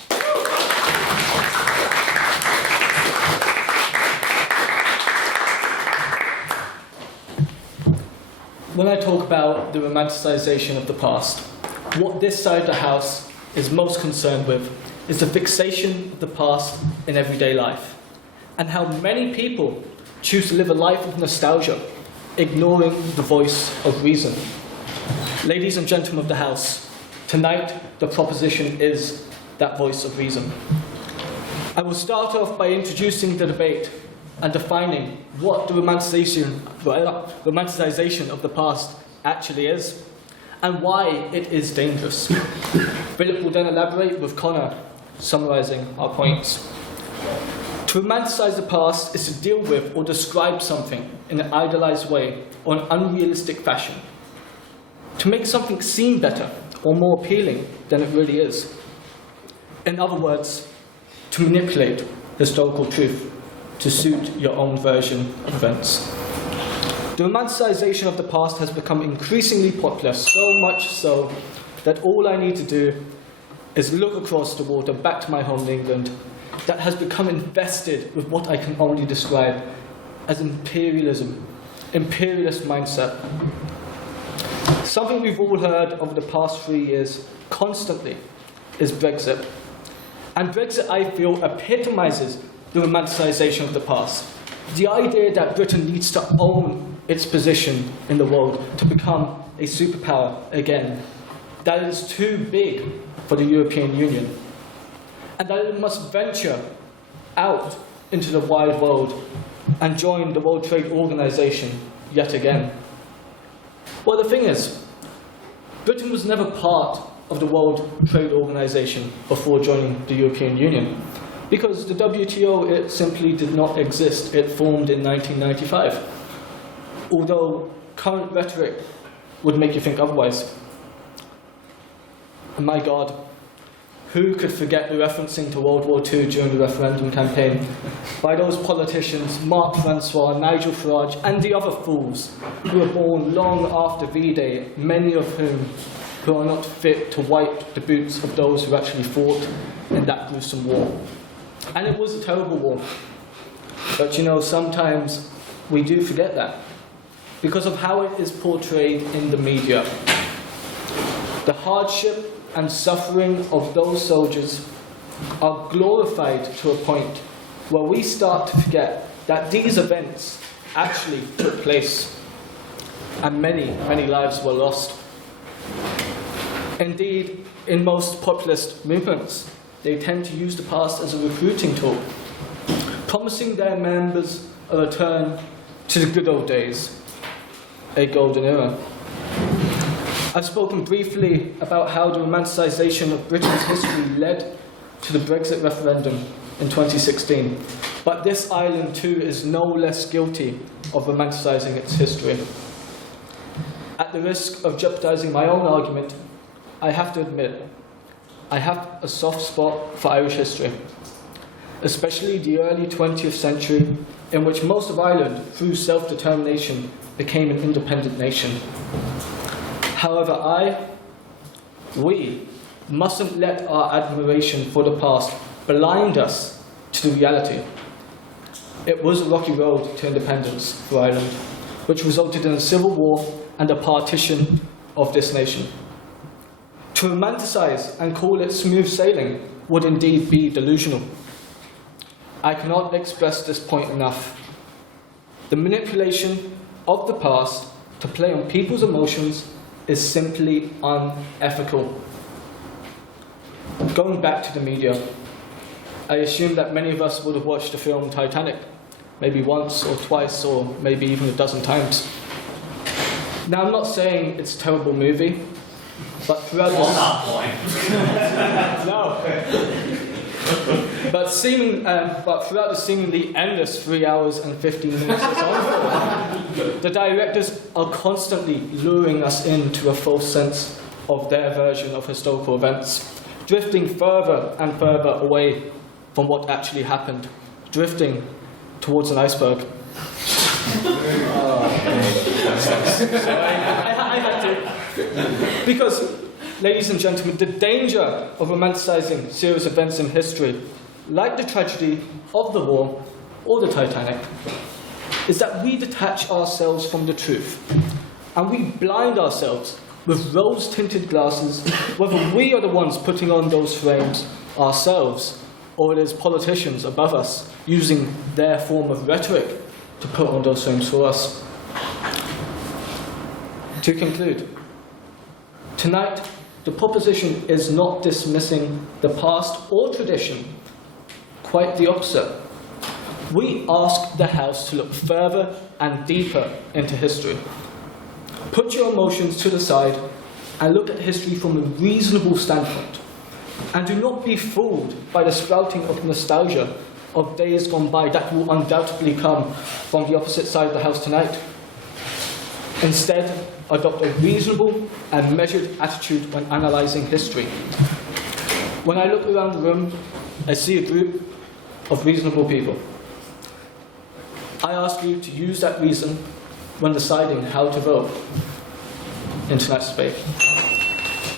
When I talk about the romanticisation of the past, what this side of the House is most concerned with is the fixation of the past in everyday life, and how many people choose to live a life of nostalgia, ignoring the voice of reason. Ladies and gentlemen of the House, tonight the proposition is that voice of reason. I will start off by introducing the debate and defining what the romanticisation of the past actually is, and why it is dangerous. Philip will then elaborate with Connor, summarising our points. To romanticize the past is to deal with or describe something in an idealized way or an unrealistic fashion. To make something seem better or more appealing than it really is. In other words, to manipulate historical truth to suit your own version of events. The romanticization of the past has become increasingly popular, so much so that all I need to do is look across the water back to my home in England that has become invested with what I can only describe as imperialism, imperialist mindset. Something we've all heard over the past 3 years constantly is Brexit. And Brexit, I feel, epitomizes the romanticization of the past. The idea that Britain needs to own its position in the world to become a superpower again. That it is too big for the European Union. And that it must venture out into the wide world and join the World Trade Organization yet again. Well, the thing is, Britain was never part of the World Trade Organization before joining the European Union, because the WTO, it simply did not exist. It formed in 1995, although current rhetoric would make you think otherwise. And my God, who could forget the referencing to World War II during the referendum campaign by those politicians, Mark Francois, Nigel Farage, and the other fools who were born long after V-Day, many of whom who are not fit to wipe the boots of those who actually fought in that gruesome war. And it was a terrible war. But you know, sometimes we do forget that because of how it is portrayed in the media. The hardship and suffering of those soldiers are glorified to a point where we start to forget that these events actually took place and many, many lives were lost. Indeed, in most populist movements, they tend to use the past as a recruiting tool, promising their members a return to the good old days, a golden era. I've spoken briefly about how the romanticisation of Britain's history led to the Brexit referendum in 2016, but this island too is no less guilty of romanticising its history. At the risk of jeopardising my own argument, I have to admit, I have a soft spot for Irish history, especially the early 20th century, in which most of Ireland, through self-determination, became an independent nation. However, we mustn't let our admiration for the past blind us to the reality. It was a rocky road to independence for Ireland, which resulted in a civil war and a partition of this nation. To romanticise and call it smooth sailing would indeed be delusional. I cannot express this point enough. The manipulation of the past to play on people's emotions is simply unethical. Going back to the media, I assume that many of us would have watched the film Titanic, maybe once or twice or maybe even a dozen times. Now, I'm not saying it's a terrible movie, but throughout but throughout the seemingly endless 3 hours and 15 minutes it's on for, the directors are constantly luring us into a false sense of their version of historical events, drifting further and further away from what actually happened, drifting towards an iceberg. I had to. Because, ladies and gentlemen, the danger of romanticising serious events in history, like the tragedy of the war or the Titanic, is that we detach ourselves from the truth and we blind ourselves with rose-tinted glasses, whether we are the ones putting on those frames ourselves or it is politicians above us using their form of rhetoric to put on those frames for us. To conclude, tonight the proposition is not dismissing the past or tradition, quite the opposite. We ask the House to look further and deeper into history. Put your emotions to the side and look at history from a reasonable standpoint. And do not be fooled by the sprouting of nostalgia of days gone by that will undoubtedly come from the opposite side of the House tonight. Instead, adopt a reasonable and measured attitude when analysing history. When I look around the room, I see a group of reasonable people. I ask you to use that reason when deciding how to vote in tonight's debate.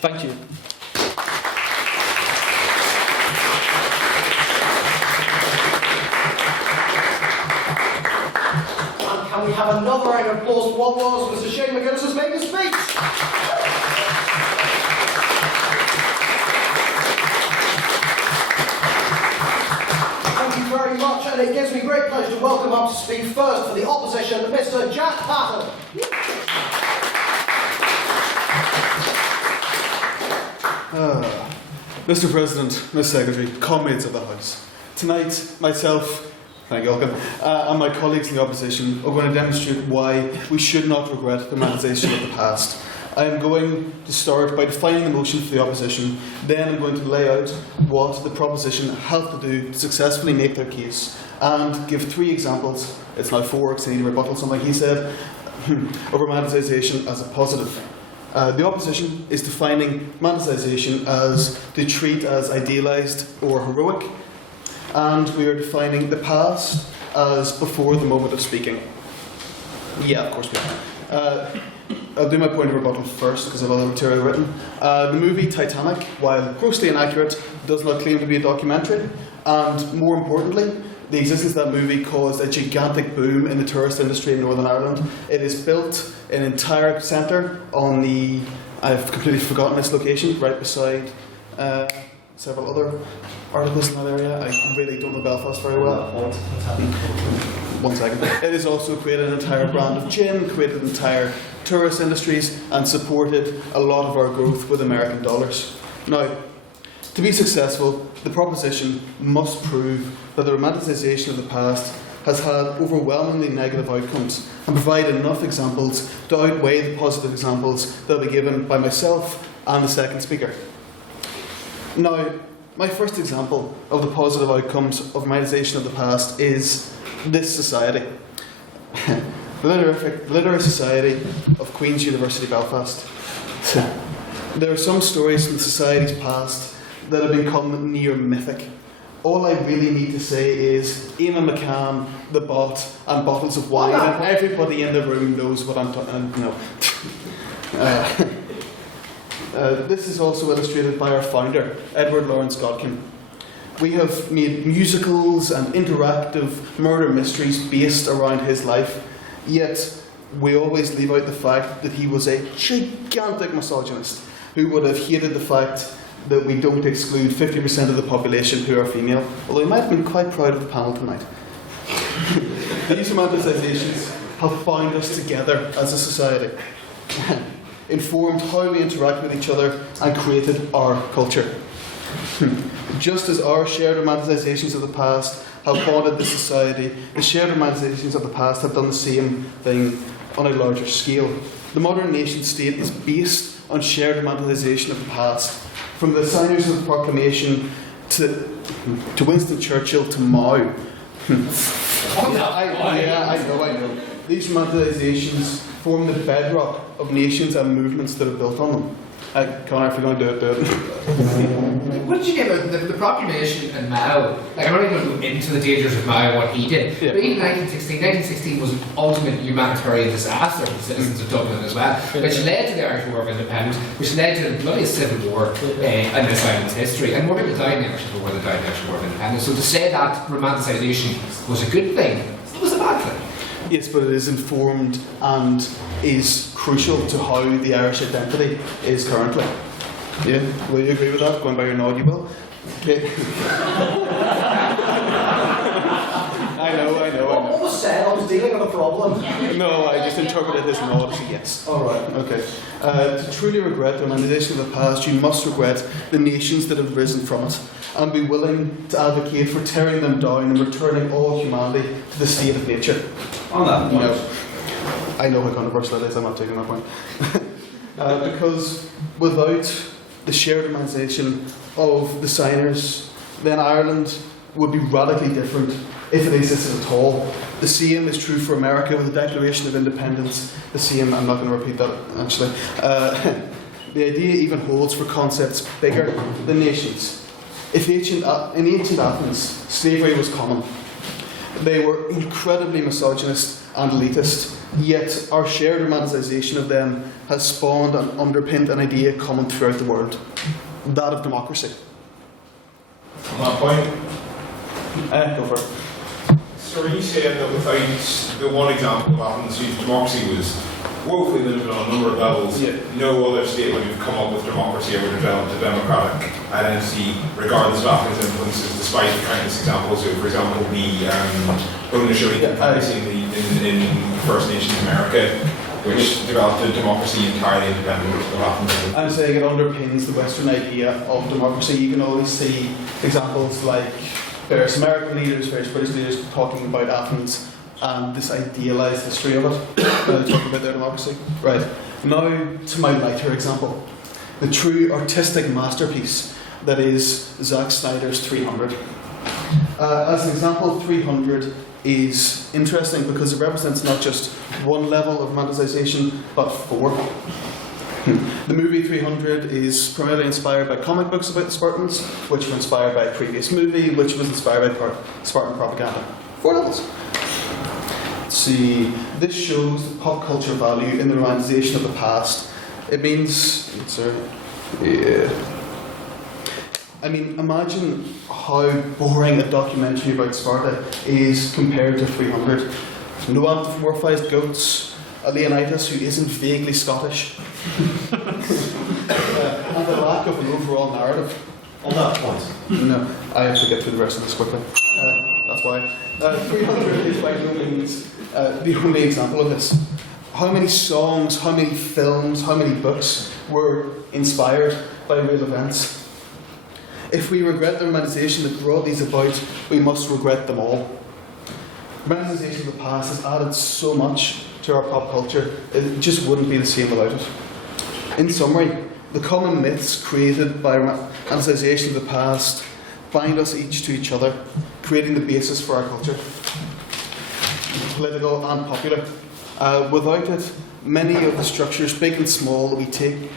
Thank you. And can we have another round of applause for what was Mr. Shane McGinnis's maiden speech? Thank you very much, and it gives me great pleasure to welcome up to speak first for the opposition, Mr. Jack Patton. Mr. President, Ms. Secretary, comrades of the House. Tonight, myself, thank you, Elkin, and my colleagues in the opposition are going to demonstrate why we should not regret the romanticisation of the past. I am going to start by defining the motion for the opposition, then I'm going to lay out what the proposition have to do to successfully make their case, and give 3 examples, it's now 4 because I need to rebuttal something he said, of romanticisation as a positive. The opposition is defining romanticisation as to treat as idealised or heroic, and we are defining the past as before the moment of speaking. Yeah, of course we are. I'll do my point of rebuttal first because I have other material written. The movie Titanic, while grossly inaccurate, does not claim to be a documentary, and more importantly, the existence of that movie caused a gigantic boom in the tourist industry in Northern Ireland. It is built an entire centre on the, I've completely forgotten its location, right beside several other articles in that area. I really don't know Belfast very well. 1 second. It has also created an entire brand of gin, created entire tourist industries, and supported a lot of our growth with American dollars. Now, to be successful, the proposition must prove that the romanticisation of the past has had overwhelmingly negative outcomes and provide enough examples to outweigh the positive examples that will be given by myself and the second speaker. Now, my first example of the positive outcomes of romanticisation of the past is this society. The Literary Society of Queen's University Belfast. There are some stories from the society's past that have become near mythic. All I really need to say is Eamon McCann, the bot, and bottles of wine, and everybody in the room knows what I'm talking about. This is also illustrated by our founder, Edward Lawrence Godkin. We have made musicals and interactive murder mysteries based around his life, yet we always leave out the fact that he was a gigantic misogynist who would have hated the fact that we don't exclude 50% of the population who are female, although he might have been quite proud of the panel tonight. These romanticisations have bound us together as a society, informed how we interact with each other, and created our culture. Just as our shared romanticisations of the past have bonded the society, the shared romanticisations of the past have done the same thing on a larger scale. The modern nation state is based on shared romanticisation of the past. From the signers of the proclamation to Winston Churchill to Mao. I know. These romanticisations form the bedrock of nations and movements that are built on them. Connor, if you're going to do it. What did you get about the proclamation and Mao? Like, I'm not even going to go into the dangers of Mao and what he did. Yeah. But even 1916 was an ultimate humanitarian disaster for the citizens of Dublin as well, which led to the Irish War of Independence, which led to the bloody civil war in this island's history. And more people died in the Irish War than died in the Irish War of Independence. So to say that romanticisation was a good thing, it was a bad thing. Yes, but it is informed and is crucial to how the Irish identity is currently. Yeah, will you agree with that? Going by your nod, you will. Okay. I know. What was said? I was dealing with a problem. No, I just interpreted his nod as a yes. All right. Okay. To truly regret the romanticisation of the past, you must regret the nations that have risen from it, and be willing to advocate for tearing them down and returning all humanity to the state of nature. On that point. No. I know how controversial that is, I'm not taking that point. Because without the shared romanticisation of the signers, then Ireland would be radically different if it existed at all. The same is true for America with the Declaration of Independence. The same, I'm not going to repeat that actually. The idea even holds for concepts bigger than nations. In ancient Athens, slavery was common. They were incredibly misogynist and elitist, yet our shared romanticisation of them has spawned and underpinned an idea common throughout the world, that of democracy. On that point, Go for it. so are you saying that without the one example of Athens whose democracy was woefully limited on a number of levels, no other state would have come up with democracy or would have developed a democratic identity regardless of Athens' influences, despite countless examples of, for example, the Haudenosaunee democracy in First Nations America, which developed a democracy entirely independent of Athens. I'm saying it underpins the Western idea of democracy. You can always see examples like various American leaders, various British leaders talking about Athens and this idealised history of it, talking about their democracy. Right, now to my lighter example, the true artistic masterpiece that is Zack Snyder's 300. As an example, 300 is interesting because it represents not just one level of romanticisation, but 4. The movie 300 is primarily inspired by comic books about the Spartans, which were inspired by a previous movie, which was inspired by Spartan propaganda. 4 levels. See, this shows the pop culture value in the romanticisation of the past. It means, I mean, imagine how boring a documentary about Sparta is compared to 300. No anthropomorphised goats, a Leonidas who isn't vaguely Scottish, and the lack of an overall narrative. On that point. No, I have to get through the rest of this quickly. That's why. 300 is by no means the only example of this. How many songs, how many films, how many books were inspired by real events? If we regret the romanticisation that brought these about, we must regret them all. Romanticisation of the past has added so much to our pop culture, it just wouldn't be the same without it. In summary, the common myths created by romanticisation of the past bind us each to each other, creating the basis for our culture, political and popular. Without it, many of the structures, big and small, that we take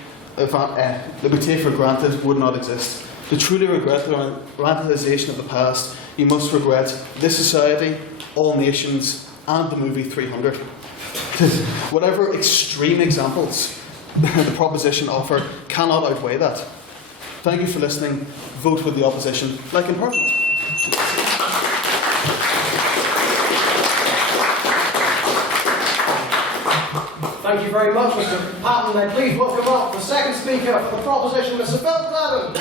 for granted would not exist. To truly regret the romanticisation of the past, you must regret this society, all nations, and the movie 300. Whatever extreme examples the proposition offer cannot outweigh that. Thank you for listening. Vote with the opposition, like in Parliament. Thank you very much, Mr. Patton. Now please welcome up the second speaker for the proposition, Mr. Phil Glavin.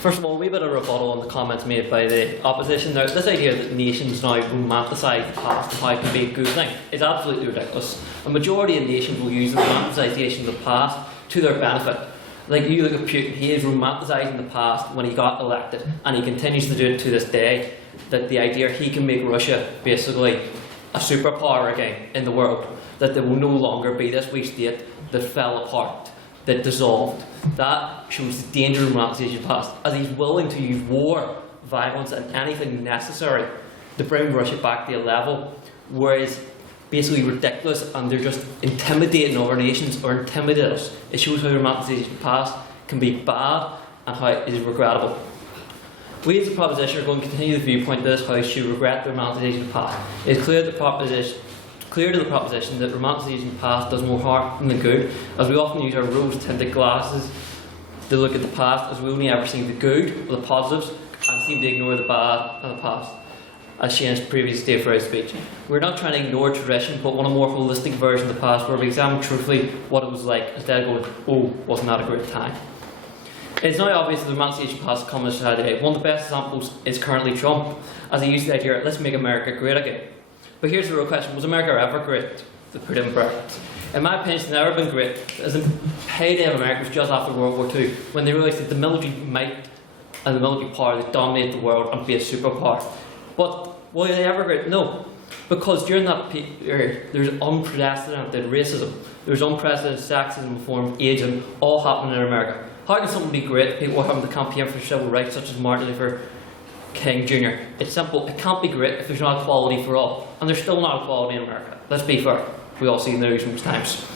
First of all, a wee bit of rebuttal on the comments made by the opposition. Now, this idea that nations now romanticise the past and how it can be a good thing is absolutely ridiculous. A majority of nations will use the romanticisation of the past to their benefit. Like, you look at Putin, he is romanticising the past when he got elected, and he continues to do it to this day. That the idea he can make Russia basically a superpower again in the world, that there will no longer be this wee state that fell apart, that dissolved. That shows the danger of romanticisation of the past, as he's willing to use war, violence and anything necessary to bring Russia back to a level where it's basically ridiculous and they're just intimidating other nations or intimidate us. It shows how romanticisation of the past can be bad and how it is regrettable. We as a proposition are going to continue the viewpoint that this House should regret the romanticisation of the past. It is clear to the proposition that romanticisation of the past does more harm than good, as we often use our rose-tinted glasses to look at the past as we only ever see the good or the positives and seem to ignore the bad in the past, as Shane's previously stated for his speech. We're not trying to ignore tradition, but want a more holistic version of the past where we examine truthfully what it was like instead of going, oh, wasn't that a great time? It's now obvious that the romanticisation of the past comes to today. One of the best examples is currently Trump, as he used the idea, let's make America great again. But here's the real question, was America ever great? To put in brackets. In my opinion, it's never been great. As the heyday of America was just after World War II, when they realised that the military might and the military power that dominated the world and be a superpower. But were they ever great? No. Because during that period, there's unprecedented racism, there's unprecedented sexism, reform, ageism, all happening in America. How can something be great? People are having to campaign for civil rights, such as Martin Luther King Jr. It's simple. It can't be great if there's not equality for all. And there's still not equality in America. Let's be fair. We all see the news most times.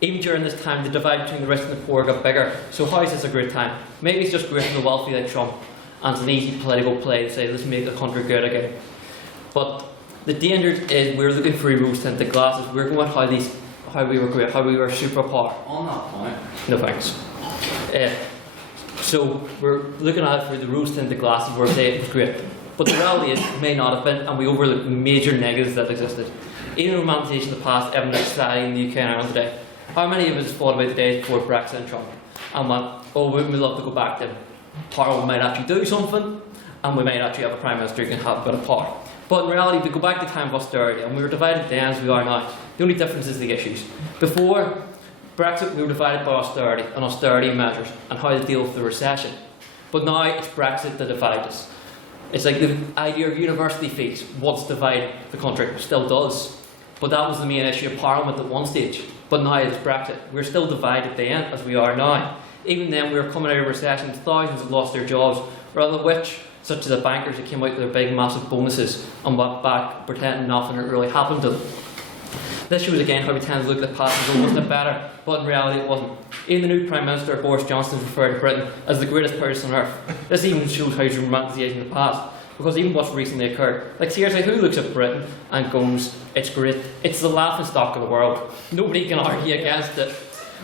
Even during this time, the divide between the rich and the poor got bigger. So how is this a great time? Maybe it's just great for the wealthy like Trump, and it's an easy political play to say, let's make the country good again. But the danger is we're looking for rose-tinted glasses. We're going with how we were great, how we were superpower. On that point. No thanks. So we're looking at it through the rose-tinted glasses where we say it was great. But the reality is it may not have been, and we overlook the major negatives that existed. Even romanticisation of the past evident in society in the UK and Ireland today. How many of us thought about the days before Brexit and Trump and went, oh, we'd love to go back then. Parliament might actually do something, and we might actually have a Prime Minister who can have a bit of power. But in reality, we go back to the time of austerity, and we were divided then as we are now. The only difference is the issues. Before Brexit, we were divided by austerity and austerity measures and how to deal with the recession. But now it's Brexit that divides us. It's like the idea of university fees once divided the country, still does. But that was the main issue of Parliament at one stage. But now it's Brexit. We're still divided then as we are now. Even then, we were coming out of recession, thousands have lost their jobs, rather than which, such as the bankers that came out with their big massive bonuses and went back pretending nothing had really happened to them. This shows again how we tend to look at the past as almost better, but in reality it wasn't. Even the new Prime Minister, Boris Johnson, referred to Britain as the greatest person on earth. This even shows how he's romanticising the past, because even what's recently occurred. Like seriously, who looks at Britain and goes, it's great, it's the laughing stock of the world. Nobody can argue against it.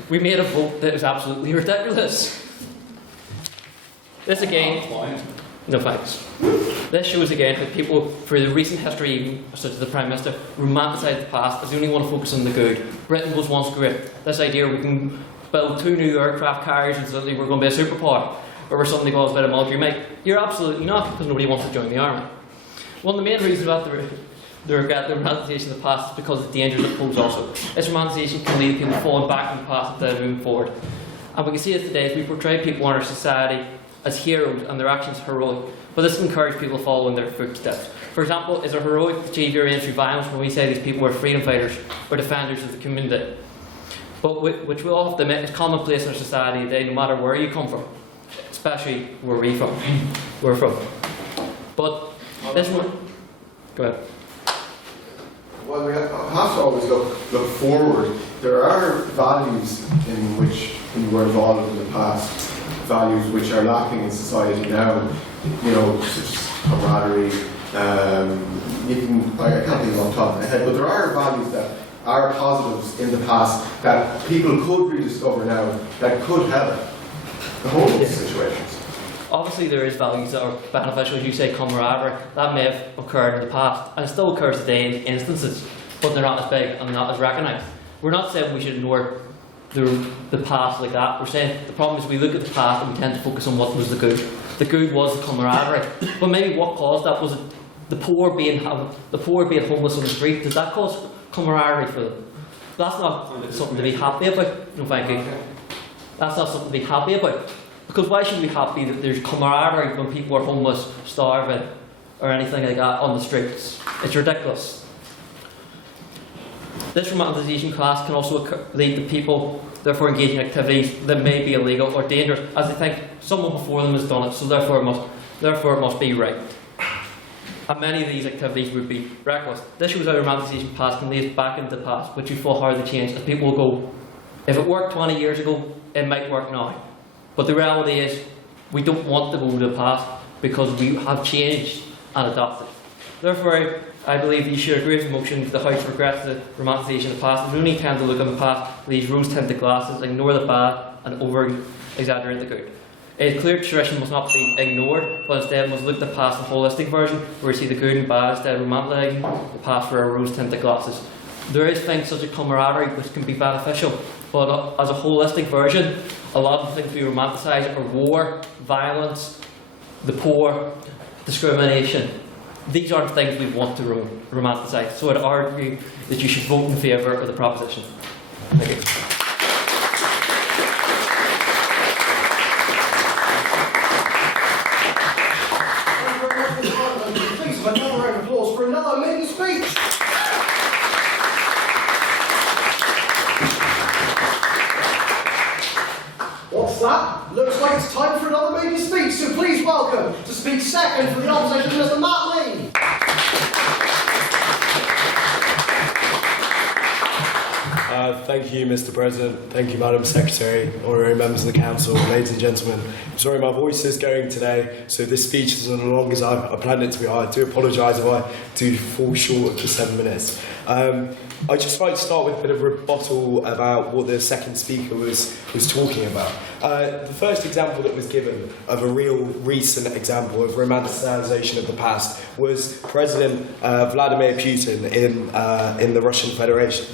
We made a vote that was absolutely ridiculous. This again, no thanks. This shows again how people, through the recent history even, such as the Prime Minister, romanticise the past as they only want to focus on the good. Britain was once great. This idea we can build 2 new aircraft carriers and suddenly we're going to be a superpower, or we're suddenly going to have a bit of military might. You're absolutely not, because nobody wants to join the army. One of the main reasons about the romanticisation of the past is because of the dangers it poses also. This romanticisation can lead people falling back in the past instead of moving forward. And we can see it today as we portray people in our society as heroes and their actions heroic, but this encourages people to follow in their footsteps. For example, is it heroic to achieve your aim through violence when we say these people were freedom fighters or defenders of the community? But which we all have to admit is commonplace in our society today, no matter where you come from, especially where we're from. But this one, go ahead. Well, we have to always look forward. There are values in which we were involved in the past, values which are lacking in society now, you know, such as camaraderie, I can't think off the top of my head, but there are values that are positives in the past that people could rediscover now that could help the whole situations. Obviously there is values that are beneficial, as you say, camaraderie, that may have occurred in the past, and it still occurs today in instances, but they're not as big and not as recognised. We're not saying we should ignore the past like that. We're saying the problem is we look at the past and we tend to focus on what was the good. The good was the camaraderie. But maybe what caused that was the poor being homeless on the street. Does that cause camaraderie for them? That's not something to be happy about. No, thank you. That's not something to be happy about. Because why should we be happy that there's camaraderie when people are homeless, starving, or anything like that on the streets? It's ridiculous. This romanticisation class can also lead to people therefore engaging in activities that may be illegal or dangerous, as they think someone before them has done it, so therefore it must be right. And many of these activities would be reckless. This shows how romanticisation past can lead us back into the past, which we feel hard to change, as people will go, if it worked 20 years ago, it might work now. But the reality is, we don't want to go to the past because we have changed and adapted. Therefore, I believe you should agree with the motion that the House regrets the romanticisation of the past. We only tend to look at the past with these rose-tinted glasses, ignore the bad and over-exaggerate the good. A clear tradition must not be ignored, but instead must look at the past in a holistic version, where we see the good and bad instead of romanticising the past for our rose-tinted glasses. There is things such as camaraderie which can be beneficial, but as a holistic version, a lot of the things we romanticise are war, violence, the poor, discrimination. These are the things we want to romanticise. So I'd argue that you should vote in favour of the proposition. Thank you. Please, another round of applause for maiden speech. What's that? Looks like it's time for another maiden speech, so please welcome to speak second for the opposition, Mr. Matt Lee. Thank you, Mr. President. Thank you, Madam Secretary, honorary members of the Council, ladies and gentlemen. I'm sorry my voice is going today, so this speech isn't as long as I planned it to be. I do apologise if I do fall short of the 7 minutes. I'd just like to start with a bit of rebuttal about what the second speaker was talking about. The first example that was given of a real recent example of romanticisation of the past was President Vladimir Putin in the Russian Federation.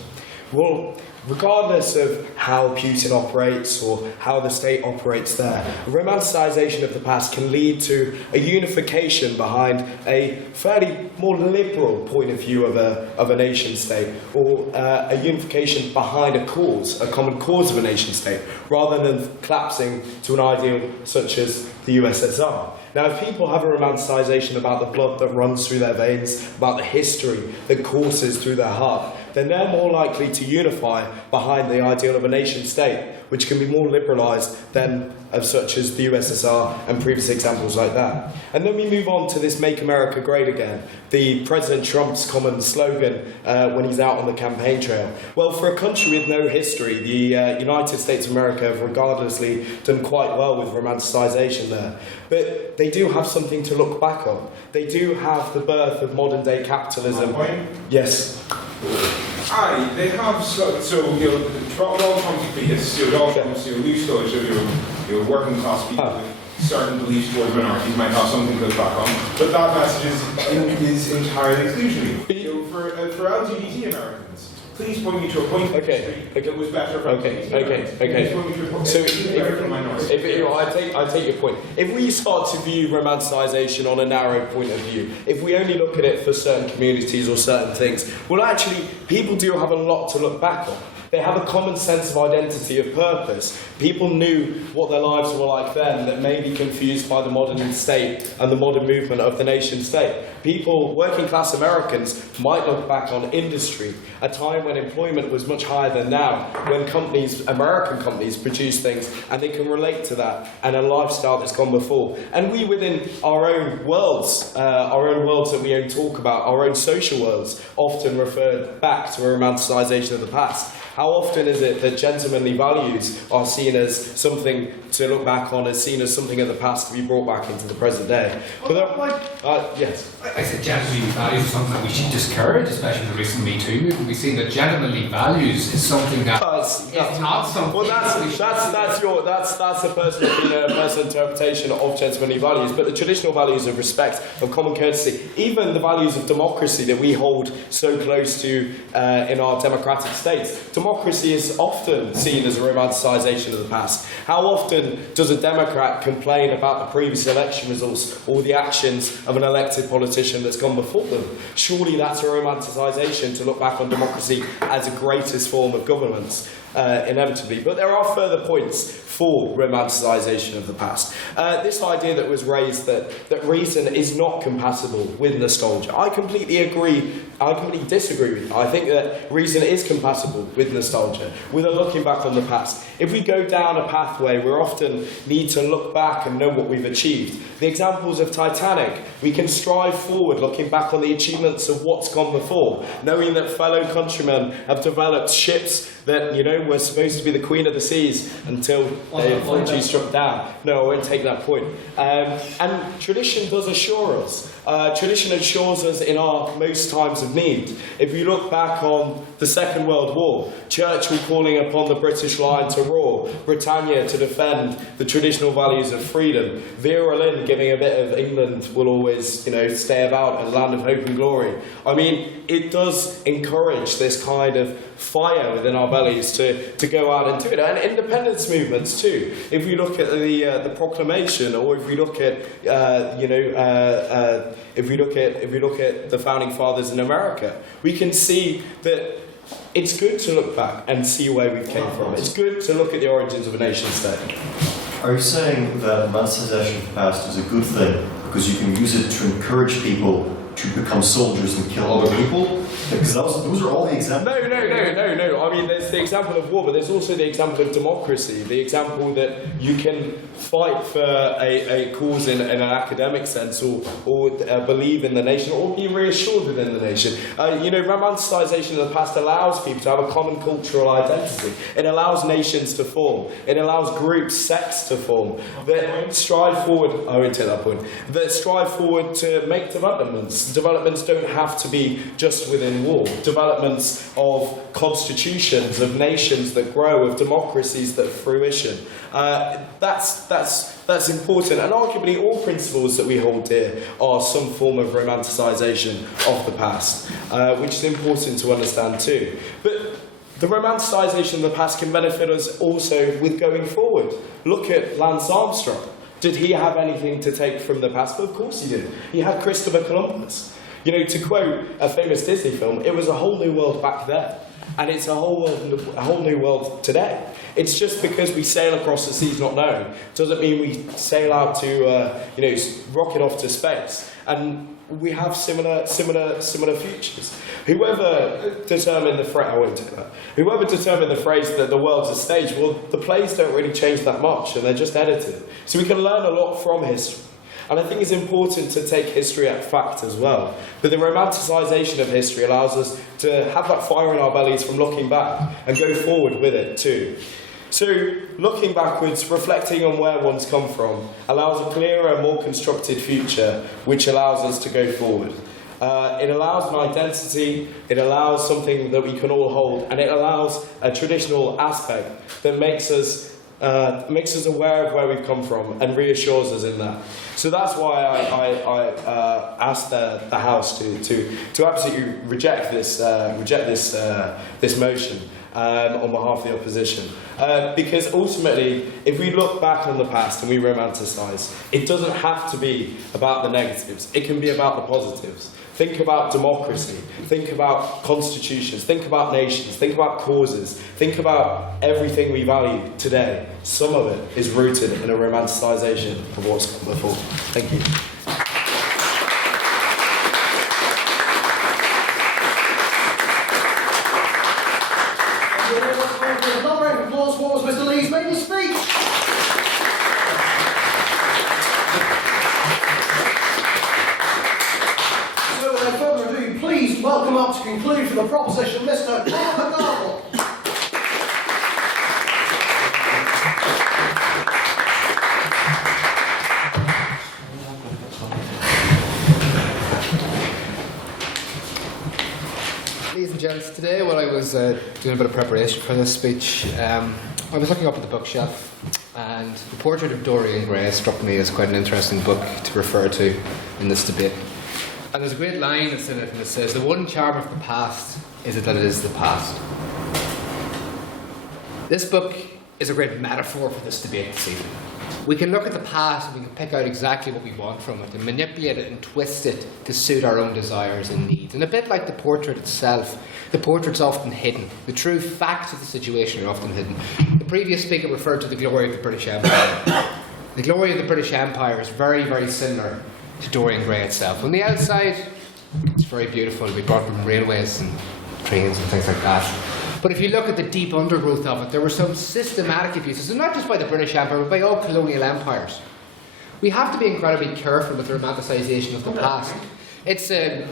Well, regardless of how Putin operates or how the state operates there, romanticisation of the past can lead to a unification behind a fairly more liberal point of view of a nation state, or a unification behind a common cause of a nation state, rather than collapsing to an ideal such as the USSR. Now, if people have a romanticisation about the blood that runs through their veins, about the history that courses through their heart, then they're more likely to unify behind the ideal of a nation state, which can be more liberalised than of such as the USSR and previous examples like that. And then we move on to this "Make America Great Again," the President Trump's common slogan when he's out on the campaign trail. Well, for a country with no history, the United States of America have regardlessly done quite well with romanticisation there. But they do have something to look back on. They do have the birth of modern day capitalism. Yes. Aye, they have, so Donald Trump's biggest, Donald Trump's loose storage of your working class people with certain beliefs towards minorities might have something to look back on, but that message is entirely exclusionary. For LGBT Americans, please point me to a point that was better for LGBT. Please point me to a point So better for minorities. I take your point. If we start to view romanticisation on a narrow point of view, if we only look at it for certain communities or certain things, well, actually, people do have a lot to look back on. They have a common sense of identity, of purpose. People knew what their lives were like then that may be confused by the modern state and the modern movement of the nation state. People, working class Americans, might look back on industry, a time when employment was much higher than now, when companies, American companies, produce things and they can relate to that and a lifestyle that's gone before. And we within our own worlds that we don't talk about, our own social worlds, often refer back to a romanticisation of the past. How often is it that gentlemanly values are seen as something to look back on, as seen as something of the past to be brought back into the present day? Yes. I said gentlemanly values is something that we should discourage, especially the recent Me Too movement. We've seen that gentlemanly values is something that is not something. Well, that's a personal interpretation of gentlemanly values, but the traditional values of respect, of common courtesy, even the values of democracy that we hold so close to in our democratic states. Democracy is often seen as a romanticisation of the past. How often does a Democrat complain about the previous election results or the actions of an elected politician that's gone before them? Surely that's a romanticisation to look back on democracy as the greatest form of governance, inevitably. But there are further points for romanticisation of the past. This idea that was raised that reason is not compatible with nostalgia. I completely disagree with you. I think that reason is compatible with nostalgia, with a looking back on the past. If we go down a pathway, we often need to look back and know what we've achieved. The examples of Titanic, we can strive forward, looking back on the achievements of what's gone before, knowing that fellow countrymen have developed ships that, were supposed to be the queen of the seas until they unfortunately struck down. No, I won't take that point. And tradition does assure us. Tradition assures us in our most times of need. If you look back on the Second World War, Churchill calling upon the British line to roar, Britannia to defend the traditional values of freedom, Vera Lynn giving a bit of England will always, stay about, a land of hope and glory. I mean, it does encourage this kind of fire within our bellies to go out and do it. And independence movements too. If we look at the proclamation, or if we look at if we look at the founding fathers in America, we can see that it's good to look back and see where we came from. It's good to look at the origins of a nation state. Are you saying that romanticisation of the past is a good thing because you can use it to encourage people to should become soldiers and kill other people? Because those are all the examples. No. I mean, there's the example of war, but there's also the example of democracy, the example that you can fight for a cause in an academic sense, or believe in the nation, or be reassured within the nation. Romanticisation of the past allows people to have a common cultural identity. It allows nations to form. It allows groups, sects to form that strive forward. I won't take that point. That strive forward to make developments. Developments don't have to be just within war. Developments of constitutions, of nations that grow, of democracies that fruition. That's important, and arguably all principles that we hold dear are some form of romanticisation of the past, which is important to understand too. But the romanticisation of the past can benefit us also with going forward. Look at Lance Armstrong. Did he have anything to take from the past? Well, of course he did. He had Christopher Columbus. To quote a famous Disney film, it was a whole new world back then, and it's a whole new world today. It's just because we sail across the seas not knowing doesn't mean we sail out to rocket off to space. And we have similar futures. Whoever determined the phrase, I won't take that. Whoever determined the phrase that the world's a stage, well, the plays don't really change that much, and they're just edited. So we can learn a lot from history. And I think it's important to take history at fact as well. But the romanticisation of history allows us to have that fire in our bellies from looking back and go forward with it too. So, looking backwards, reflecting on where one's come from, allows a clearer, more constructed future, which allows us to go forward. It allows an identity, it allows something that we can all hold, and it allows a traditional aspect that makes us aware of where we've come from and reassures us in that. So that's why I asked the House to absolutely reject this motion on behalf of the opposition. Because ultimately, if we look back on the past and we romanticise, it doesn't have to be about the negatives. It can be about the positives. Think about democracy, think about constitutions, think about nations, think about causes, think about everything we value today. Some of it is rooted in a romanticisation of what's come before. Thank you. Another round of applause for Mr. Lee's maiden speech. So without further ado, please welcome up to conclude for the proposition, Mr. Conor McDonald. Ladies and gents, today when I was doing a bit of preparation for this speech, I was looking up at the bookshelf, and The Portrait of Dorian Gray struck me as quite an interesting book to refer to in this debate. And there's a great line that's in it, and it says, "The one charm of the past is that it is the past." This book is a great metaphor for this debate this evening. We can look at the past and we can pick out exactly what we want from it and manipulate it and twist it to suit our own desires and needs. And a bit like the portrait itself, the portrait's often hidden. The true facts of the situation are often hidden. The previous speaker referred to the glory of the British Empire. The glory of the British Empire is very, very similar to Dorian Gray itself. On the outside, it's very beautiful. We brought them railways and trains and things like that. But if you look at the deep undergrowth of it, there were some systematic abuses, and not just by the British Empire, but by all colonial empires. We have to be incredibly careful with the romanticisation of the past. It's a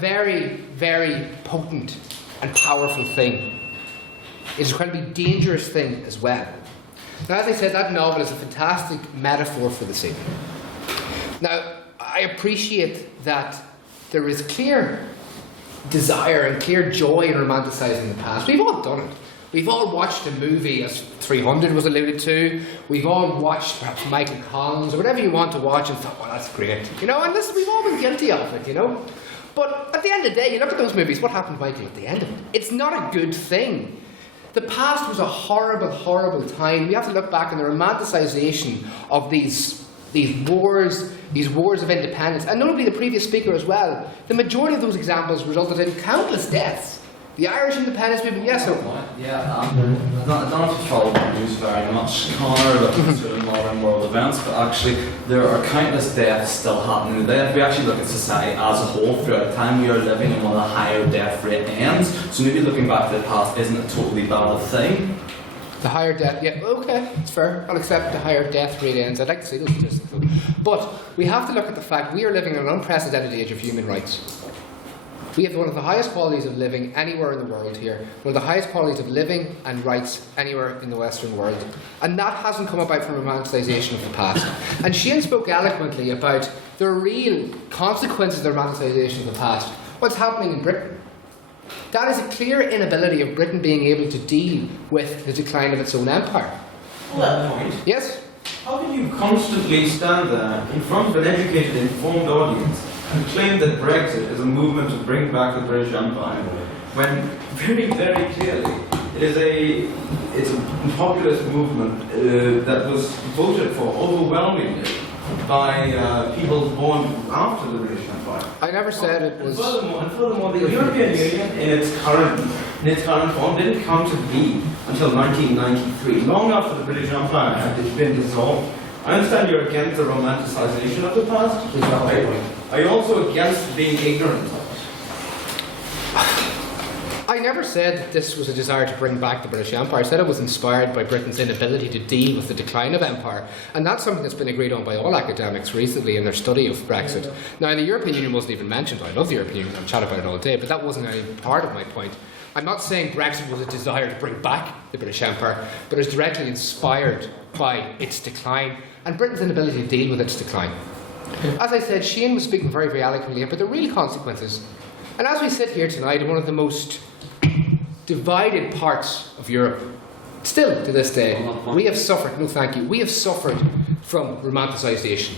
very, very potent and powerful thing. It's an incredibly dangerous thing as well. Now, as I said, that novel is a fantastic metaphor for the scene. Now, I appreciate that there is clear desire and clear joy in romanticising the past. We've all done it. We've all watched a movie, as 300 was alluded to. We've all watched perhaps Michael Collins or whatever you want to watch and thought, well, that's great. And we've all been guilty of it, But at the end of the day, you look at those movies, what happened to Michael at the end of it? It's not a good thing. The past was a horrible, horrible time. We have to look back on the romanticisation of these wars of independence, and notably the previous speaker as well. The majority of those examples resulted in countless deaths. The Irish independence movement, yes, so. Yeah, I don't know if you follow the news very much, Connor, looking at sort of modern world events, but actually there are countless deaths still happening today. If we actually look at society as a whole, throughout time we are living in one of the higher death rate ends, so maybe looking back to the past isn't a totally bad thing. The higher death, yeah, okay, it's fair. I'll accept the higher death rate ends. I'd like to see those statistics though. But we have to look at the fact we are living in an unprecedented age of human rights. We have one of the highest qualities of living anywhere in the world here, one of the highest qualities of living and rights anywhere in the Western world. And that hasn't come about from romanticisation of the past. And Shane spoke eloquently about the real consequences of the romanticisation of the past, what's happening in Britain. That is a clear inability of Britain being able to deal with the decline of its own empire. On that point, yes? How can you constantly stand there in front of an educated, informed audience and claim that Brexit is a movement to bring back the British Empire, when very, very clearly it's a populist movement that was voted for overwhelmingly by people born after the British Empire. I never said it was. And furthermore, the European Union in its current form didn't come to be until 1993, long after the British Empire had been dissolved. I understand you're against the romanticisation of the past. Is that right? Are you also against being ignorant of it? I never said that this was a desire to bring back the British Empire. I said it was inspired by Britain's inability to deal with the decline of empire. And that's something that's been agreed on by all academics recently in their study of Brexit. Now, the European Union wasn't even mentioned. I love the European Union. I'll chat about it all day. But that wasn't any part of my point. I'm not saying Brexit was a desire to bring back the British Empire, but it's directly inspired by its decline and Britain's inability to deal with its decline. As I said, Shane was speaking very, very eloquently about the real consequences. And as we sit here tonight in one of the most divided parts of Europe, still to this day, we have suffered, no thank you, we have suffered from romanticisation.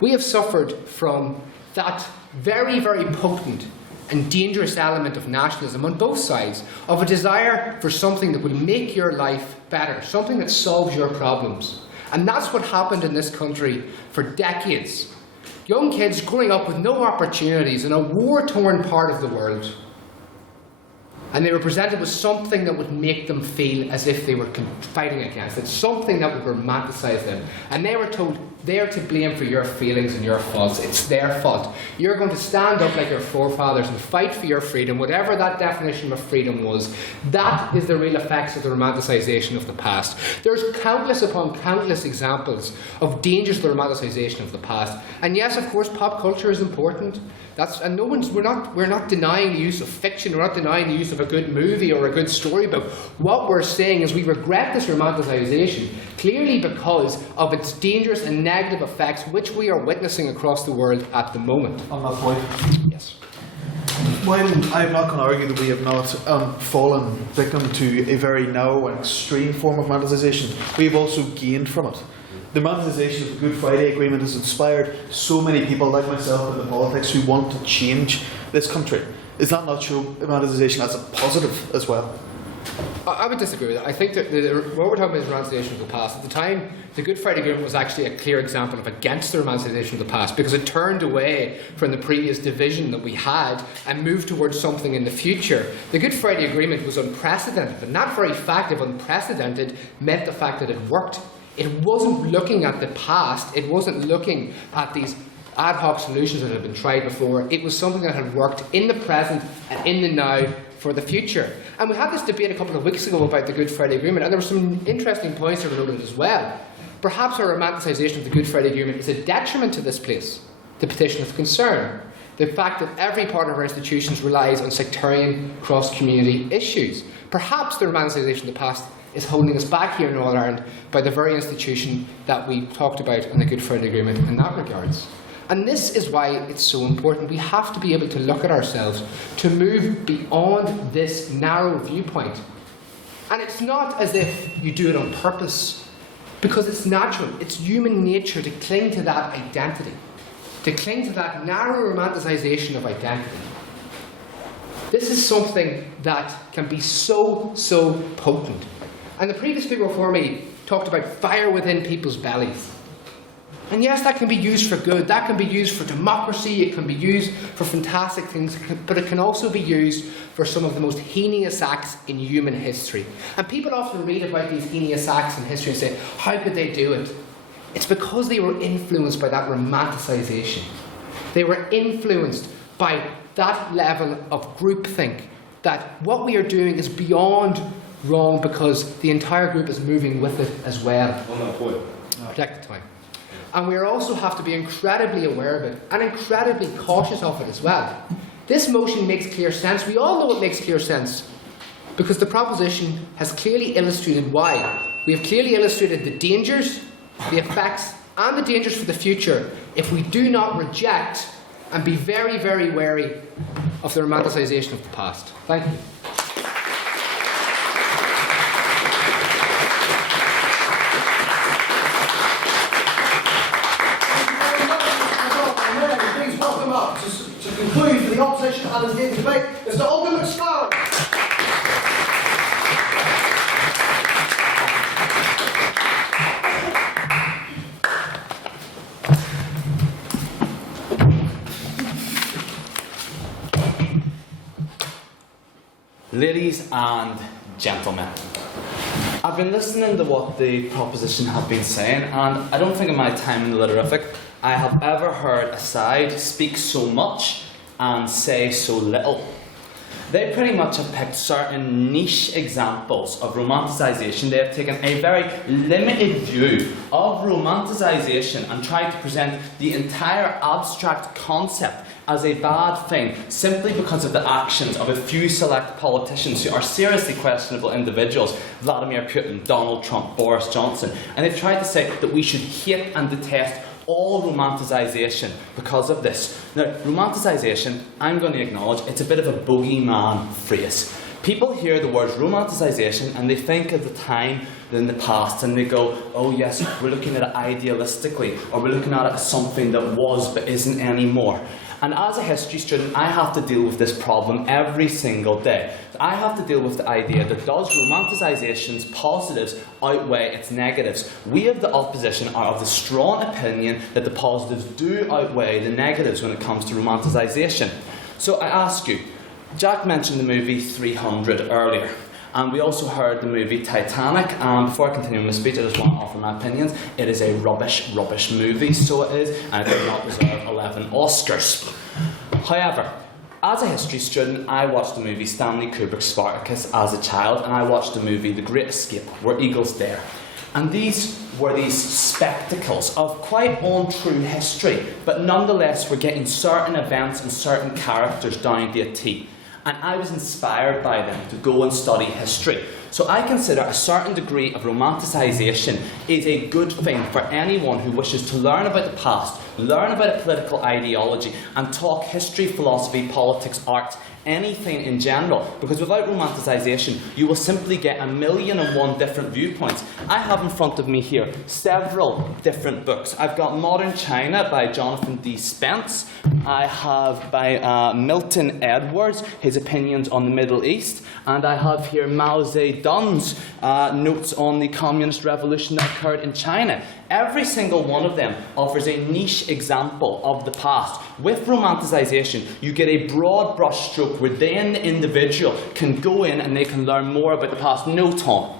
We have suffered from that very, very potent and dangerous element of nationalism on both sides, of a desire for something that will make your life better, something that solves your problems. And that's what happened in this country for decades. Young kids growing up with no opportunities in a war-torn part of the world. And they were presented with something that would make them feel as if they were fighting against it, something that would romanticise them. And they were told, they're to blame for your feelings and your faults. It's their fault. You're going to stand up like your forefathers and fight for your freedom, whatever that definition of freedom was. That is the real effects of the romanticisation of the past. There's countless upon countless examples of dangers of the romanticisation of the past. And yes, of course, pop culture is important. We're not denying the use of fiction, we're not denying the use of a good movie or a good storybook. What we're saying is we regret this romanticisation, clearly because of its dangerous and negative effects which we are witnessing across the world at the moment. On that point? Yes. While I'm not going to argue that we have not fallen victim to a very narrow and extreme form of romanticisation, we have also gained from it. The romanticisation of the Good Friday Agreement has inspired so many people like myself in the politics who want to change this country. Is that not show romanticisation as a positive as well? I would disagree with that. I think that what we're talking about is romanticisation of the past. At the time, the Good Friday Agreement was actually a clear example of against the romanticisation of the past, because it turned away from the previous division that we had and moved towards something in the future. The Good Friday Agreement was unprecedented, and that very fact of unprecedented meant the fact that it worked. It wasn't looking at the past, it wasn't looking at these ad hoc solutions that had been tried before. It was something that had worked in the present and in the now for the future. And we had this debate a couple of weeks ago about the Good Friday Agreement, and there were some interesting points that were noted as well. Perhaps our romanticisation of the Good Friday Agreement is a detriment to this place, the petition of concern. The fact that every part of our institutions relies on sectarian cross-community issues. Perhaps the romanticisation of the past is holding us back here in Northern Ireland by the very institution that we talked about in the Good Friday Agreement in that regards. And this is why it's so important. We have to be able to look at ourselves, to move beyond this narrow viewpoint. And it's not as if you do it on purpose, because it's natural. It's human nature to cling to that identity, to cling to that narrow romanticisation of identity. This is something that can be so potent. And the previous speaker before me talked about fire within people's bellies. And yes, that can be used for good, that can be used for democracy, it can be used for fantastic things, but it can also be used for some of the most heinous acts in human history. And people often read about these heinous acts in history and say, how could they do it? It's because they were influenced by that romanticisation. They were influenced by that level of groupthink, that what we are doing is beyond wrong because the entire group is moving with it as well. On that point. Protect the time. And we also have to be incredibly aware of it and incredibly cautious of it as well. This motion makes clear sense. We all know it makes clear sense because the proposition has clearly illustrated why. We have clearly illustrated the dangers, the effects, and the dangers for the future if we do not reject and be very, very wary of the romanticisation of the past. Thank you. Please welcome up to conclude for the opposition and in the debate, Mr. Olga McScarron. Ladies and gentlemen, I've been listening to what the proposition have been saying, and I don't think in my time in the Litterific I have ever heard a side speak so much and say so little. They pretty much have picked certain niche examples of romanticisation. They have taken a very limited view of romanticisation and tried to present the entire abstract concept as a bad thing simply because of the actions of a few select politicians who are seriously questionable individuals: Vladimir Putin, Donald Trump, Boris Johnson. And they've tried to say that we should hate and detest all romanticisation because of this. Now, romanticisation, I'm going to acknowledge, it's a bit of a bogeyman phrase. People hear the words romanticisation and they think of the time in the past and they go, oh yes, we're looking at it idealistically, or we're looking at it as something that was but isn't anymore. And as a history student, I have to deal with this problem every single day. I have to deal with the idea that does romanticisation's positives outweigh its negatives? We of the opposition are of the strong opinion that the positives do outweigh the negatives when it comes to romanticisation. So I ask you, Jack mentioned the movie 300 earlier. And we also heard the movie Titanic. Before I continue my speech, I just want to offer my opinions. It is a rubbish movie, so it is, and it did not deserve 11 Oscars. However, as a history student, I watched the movie Stanley Kubrick's Spartacus as a child, and I watched the movie The Great Escape, Were Eagles There? And these were these spectacles of quite untrue history, but nonetheless we're getting certain events and certain characters down to a T. And I was inspired by them to go and study history. So I consider a certain degree of romanticisation is a good thing for anyone who wishes to learn about the past, learn about a political ideology, and talk history, philosophy, politics, art, anything in general. Because without romanticisation, you will simply get 1,000,001 different viewpoints. I have in front of me here several different books. I've got Modern China by Jonathan D. Spence. I have by Milton Edwards, his opinions on the Middle East. And I have here Mao Zedong's notes on the communist revolution that occurred in China. Every single one of them offers a niche example of the past. With romanticisation, you get a broad brushstroke where then the individual can go in and they can learn more about the past. No, Tom.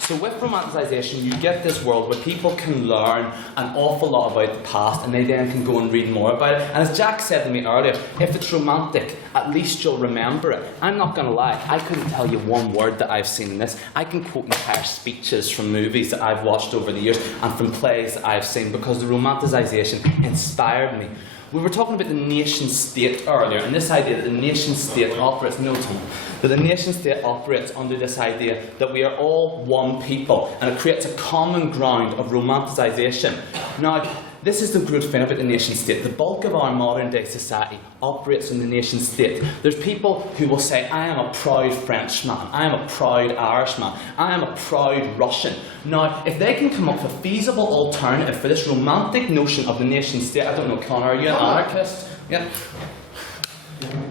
So with romanticisation, you get this world where people can learn an awful lot about the past and they then can go and read more about it. And as Jack said to me earlier, if it's romantic, at least you'll remember it. I'm not going to lie, I couldn't tell you one word that I've seen in this. I can quote entire speeches from movies that I've watched over the years and from plays that I've seen because the romanticisation inspired me. We were talking about the nation-state earlier, and this idea that the nation-state operates, that the nation-state operates under this idea that we are all one people, and it creates a common ground of romanticisation. Now, this is the good thing about the nation-state. The bulk of our modern-day society operates in the nation-state. There's people who will say, I am a proud Frenchman, I am a proud Irishman, I am a proud Russian. Now, if they can come up with a feasible alternative for this romantic notion of the nation-state, I don't know, Connor, are you an anarchist? Yeah.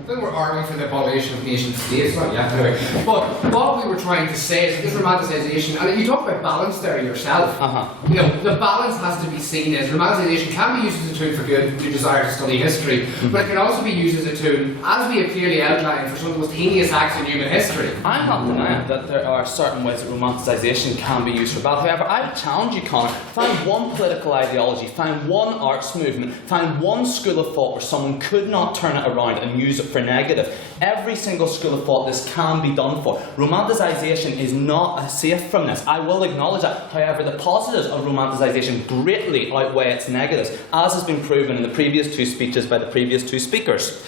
then we're arguing for the abolition of nation states, right? Yeah. Anyway. But what we were trying to say is this romanticisation, and you talk about balance there yourself. You know, the balance has to be seen as romanticisation can be used as a tool for good if you desire to study history, but it can also be used as a tool, as we have clearly outlined, for some of the most heinous acts in human history. I'm not denying that there are certain ways that romanticisation can be used for bad. However, I would challenge you, Connor, find one political ideology, find one arts movement, find one school of thought where someone could not turn it around and use it for negative. Every single school of thought this can be done for. Romanticisation is not safe from this. I will acknowledge that. However, the positives of romanticisation greatly outweigh its negatives, as has been proven in the previous two speeches by the previous two speakers.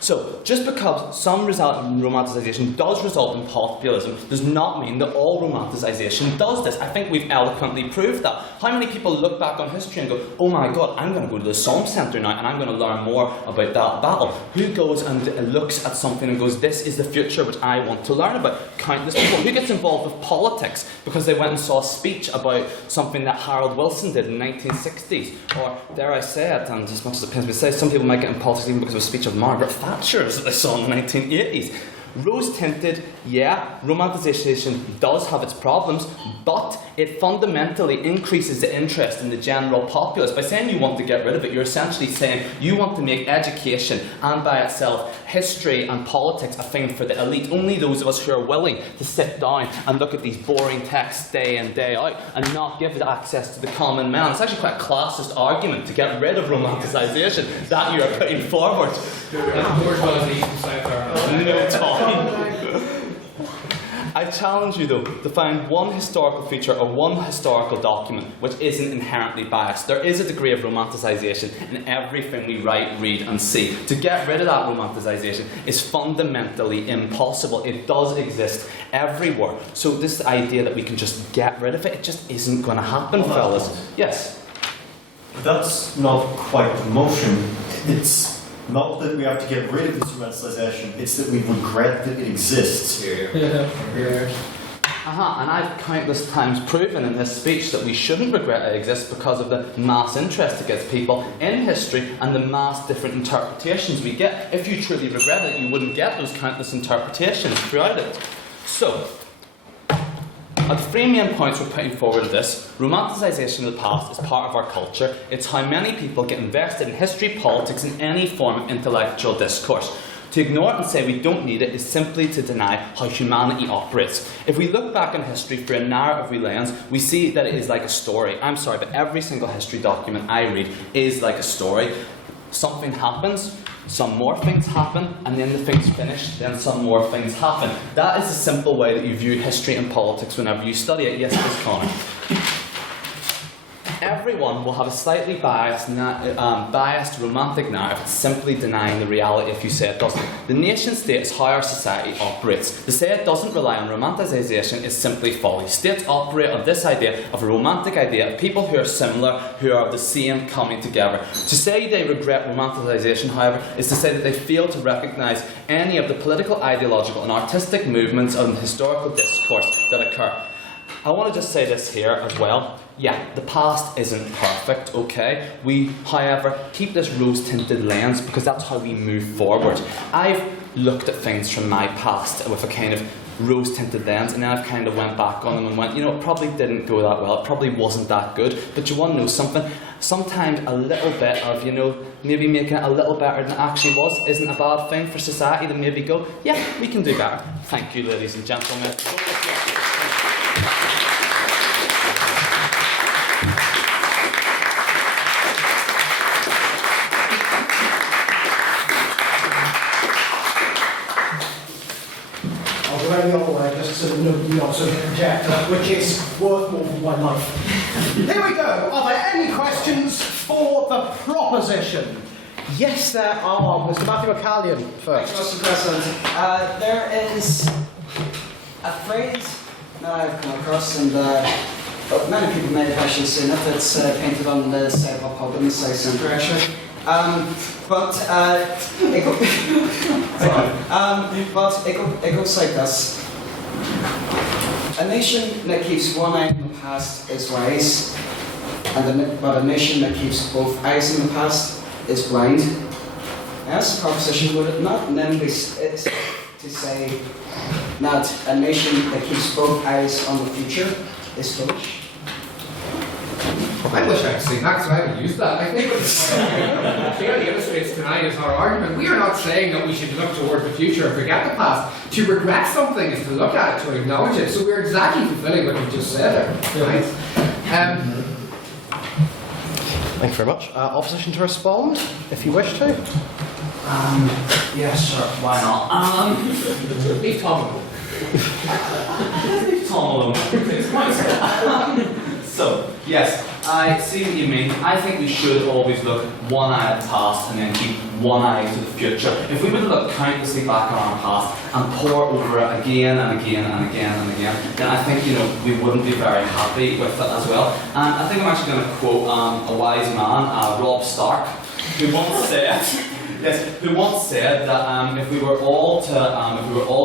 So, just because some romanticisation does result in populism does not mean that all romanticisation does this. I think we've eloquently proved that. How many people look back on history and go, oh my god, I'm going to go to the Somme Centre now and I'm going to learn more about that battle? Who goes and looks at something and goes, this is the future which I want to learn about? Countless people. Who gets involved with politics because they went and saw a speech about something that Harold Wilson did in the 1960s? Or, dare I say it, and as much as it pains me to say, some people might get in politics even because of a speech of Margaret Thatcher that they saw in the 1980s. Rose-tinted, yeah, romanticisation does have its problems, but it fundamentally increases the interest in the general populace. By saying you want to get rid of it, you're essentially saying you want to make education and by itself history and politics a thing for the elite. Only those of us who are willing to sit down and look at these boring texts day in, day out and not give it access to the common man. It's actually quite a classist argument to get rid of romanticisation that you are putting forward. No talk. I challenge you though to find one historical feature or one historical document which isn't inherently biased. There is a degree of romanticisation in everything we write, read and see. To get rid of that romanticisation is fundamentally impossible. It does exist everywhere. So this idea that we can just get rid of it, it just isn't going to happen, fellas. Yes? That's not quite the motion. It's not that we have to get rid of this romanticisation, it's that we regret that it exists. And I've countless times proven in this speech that we shouldn't regret it exists because of the mass interest it gives people in history and the mass different interpretations we get. If you truly regret it, you wouldn't get those countless interpretations throughout it. So, the three main points we're putting forward in this: romanticisation of the past is part of our culture. It's how many people get invested in history, politics, and any form of intellectual discourse. To ignore it and say we don't need it is simply to deny how humanity operates. If we look back in history through a narrative lens, we see that it is like a story. I'm sorry, but every single history document I read is like a story. Something happens, some more things happen, and then the thing's finished, then some more things happen. That is a simple way that you view history and politics whenever you study it. Yes, Miss Connor. Everyone will have a slightly biased romantic narrative, simply denying the reality if you say it doesn't. The nation state is how our society operates. To say it doesn't rely on romanticisation is simply folly. States operate on this idea of a romantic idea of people who are similar, who are the same, coming together. To say they regret romanticisation, however, is to say that they fail to recognise any of the political, ideological and artistic movements and historical discourse that occur. I want to just say this here as well. Yeah, the past isn't perfect, okay? We, however, keep this rose-tinted lens because that's how we move forward. I've looked at things from my past with a kind of rose-tinted lens, and then I've kind of went back on them and went, you know, it probably didn't go that well, it probably wasn't that good, but you want to know something? Sometimes a little bit of, you know, maybe making it a little better than it actually was isn't a bad thing for society to maybe go, yeah, we can do better. Thank you, ladies and gentlemen. The other way, just sort of not sort of projector, which is worth more than my life. Here we go. Are there any questions for the proposition? Yes, there are. Mr. Matthew McCallion first. Thank you, Mr. President. There is a phrase that I've come across, and many people may have actually seen it. It's painted on the side of a pub in the South Centre, actually. It goes like this. A nation that keeps one eye in the past is wise, but a nation that keeps both eyes in the past is blind. I asked the proposition, would it not then be to say that a nation that keeps both eyes on the future is foolish? I wish I'd seen that because I haven't used that. I think what it clearly illustrates tonight is our argument. We are not saying that we should look toward the future and forget the past. To regret something is to look at it, to acknowledge it. So we're exactly fulfilling what you just said there. Right? Thank you very much. Opposition to respond, if you wish to. Yes, sir. Why not? Leave Tom alone. Leave Tom alone. It's quite so, yes, I see what you mean. I think we should always look one eye at the past and then keep one eye to the future. If we were to look countlessly back on our past and pour over it again and again and again and again, then I think, we wouldn't be very happy with it as well. And I think I'm actually going to quote a wise man, Rob Stark, who once said, that if we were all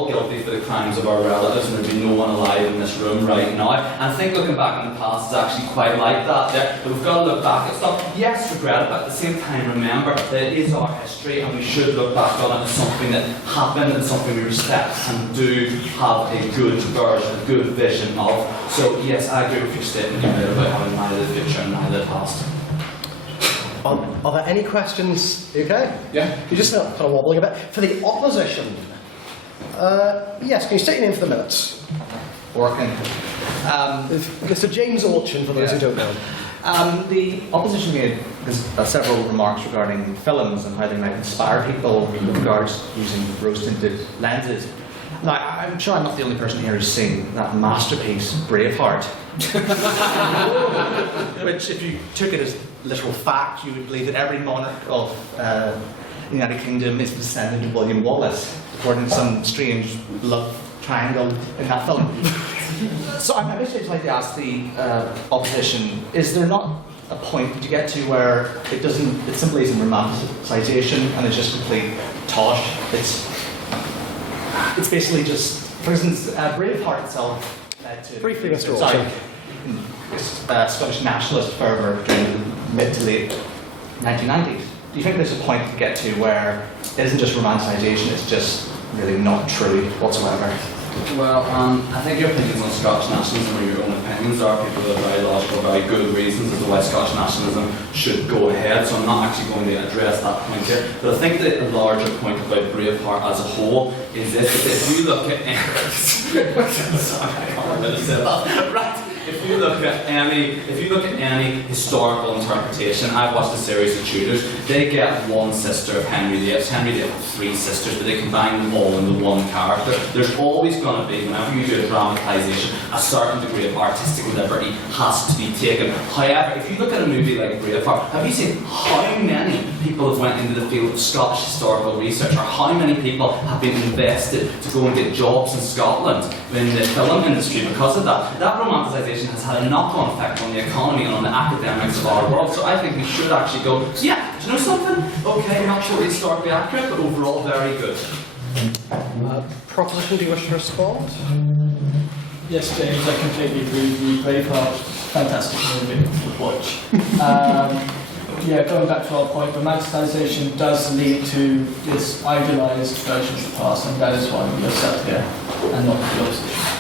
guilty for the crimes of our relatives, and there'd be no one alive in this room right now. And I think looking back in the past is actually quite like that. That we've got to look back at stuff. Yes, regret it, but at the same time remember that it is our history, and we should look back on it as something that happened and something we respect and do have a good version, a good vision of. So yes, I agree with your statement you made about having neither the future and neither the past. Are there any questions? Okay? Yeah. You're just kind of wobbling a bit. For the opposition, yes, can you state your name for the minutes? Working. Mr. James Orchin, for those who don't know. The opposition made several remarks regarding films and how they might inspire people with regards to using rose-tinted lenses. Now, I'm sure I'm not the only person here who's seen that masterpiece, Braveheart. Which, if you took it as literal fact, you would believe that every monarch of the United Kingdom is descended to William Wallace, according to some strange love triangle in that film. So I basically just like to ask the opposition, is there not a point to get to where it simply isn't romanticisation and it's just complete tosh? It's basically just, for instance, Braveheart itself led to briefly, Mr. Orchin. Scottish nationalist fervour during the mid to late 1990s. Do you think there's a point to get to where it isn't just romanticisation, it's just really not true whatsoever? Well, I think your opinions on Scottish nationalism are your own opinions. There are people with very logical, very good reasons as to why Scottish nationalism should go ahead, so I'm not actually going to address that point here. But I think that the larger point about Braveheart as a whole is this, that if you look at sorry, I can't remember to say that. Right. If you look at any historical interpretation, I've watched a series of Tudors, they get one sister of Henry VIII. Henry VIII had three sisters, but they combine them all into one character. There's always going to be, whenever you do a dramatisation, a certain degree of artistic liberty has to be taken. However, if you look at a movie like Braveheart, have you seen how many people have went into the field of Scottish historical research, or how many people have been invested to go and get jobs in Scotland in the film industry because of that? That romanticisation has had a knock-on effect on the economy and on the academics of our world. So I think we should actually go, yeah, do you know something? Okay, not totally historically accurate, but overall very good. Proposition, do you wish to respond? Yes, James, I completely agree. Braveheart, fantastic movie to watch. Going back to our point, romanticisation does lead to this idealised version of the past, and that is why we are sat here and not the opposition.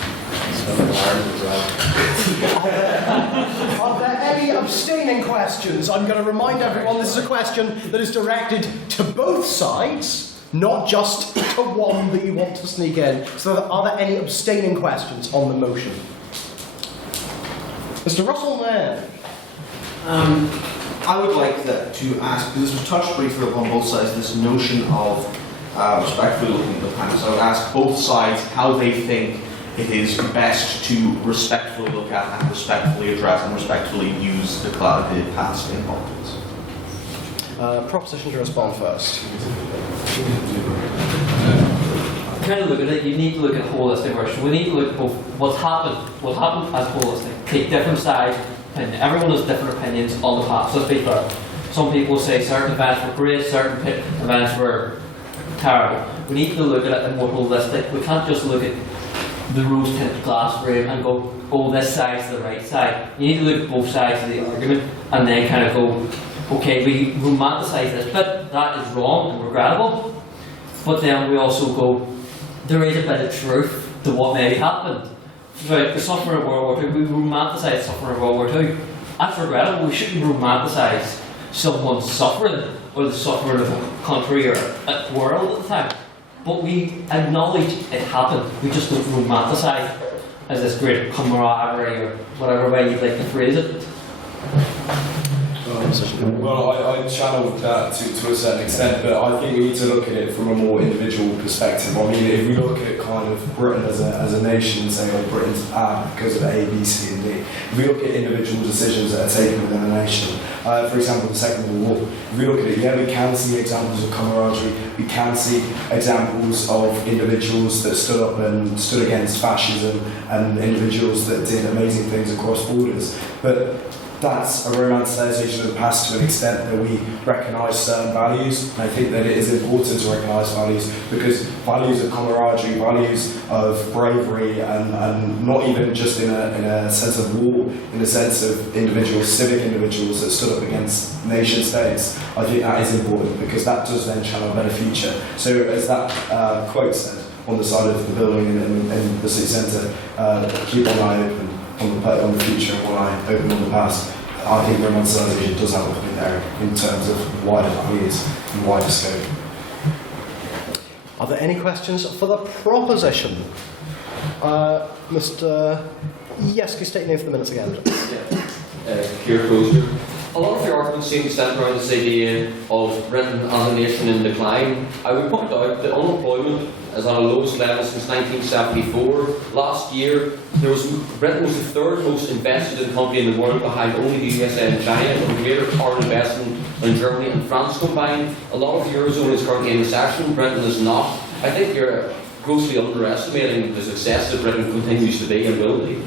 Are there any abstaining questions? I'm going to remind everyone this is a question that is directed to both sides, not just to one that you want to sneak in. So are there any abstaining questions on the motion? Mr. Russell Mann. I would like to ask, because this was touched briefly upon both sides, this notion of respectfully looking at the past. I would ask both sides how they think it is best to respectfully look at and respectfully address and respectfully use the past in politics. Proposition to respond first. Kind of look at it, you need to look at holistic version. We need to look at both what happened as holistic. Take different sides, and everyone has different opinions on the past. Let's be fair. Some people say certain events were great, certain events were terrible. We need to look at it more holistic. We can't just look at the rose-tinted glass frame and go, oh, this side's the right side. You need to look at both sides of the argument and then kind of go, okay, we romanticise this bit, that is wrong and regrettable, but then we also go, there is a bit of truth to what maybe happened. Like the suffering of World War II, we romanticise the suffering of World War II. That's regrettable. We shouldn't romanticise someone's suffering or the suffering of a country or a world at the time. But we acknowledge it happened. We just don't romanticise as this great camaraderie or whatever way you'd like to phrase it. Well, I channeled that to a certain extent, but I think we need to look at it from a more individual perspective. I mean, if we look at kind of Britain as a nation and say, oh, Britain's bad because of A, B, C, and D, if we look at individual decisions that are taken within a nation, for example, the Second World War, if we look at it, yeah, we can see examples of camaraderie, we can see examples of individuals that stood up and stood against fascism and individuals that did amazing things across borders, but that's a romanticisation of the past to an extent that we recognise certain values. And I think that it is important to recognise values because values of camaraderie, values of bravery, and not even just in a sense of war, in the sense of individuals, civic individuals that stood up against nation states. I think that is important because that does then channel a better future. So as that quote said on the side of the building in the city centre, keep one eye open on the future and one eye open on the past. I think romanticisation does have a point there in terms of wider values and wider scope. Are there any questions for the proposition? Mr. Yes, can you state your name for the minutes again? Here goes. A lot of the arguments seem to center around this idea of Britain as a nation in decline. I would point out that unemployment is at a lowest level since 1974. Last year, Britain was the third most invested in country in the world, behind only the USA and China, with greater foreign investment than Germany and France combined. A lot of the Eurozone is currently in recession, Britain is not. I think you're grossly underestimating the success that Britain continues to be and will be.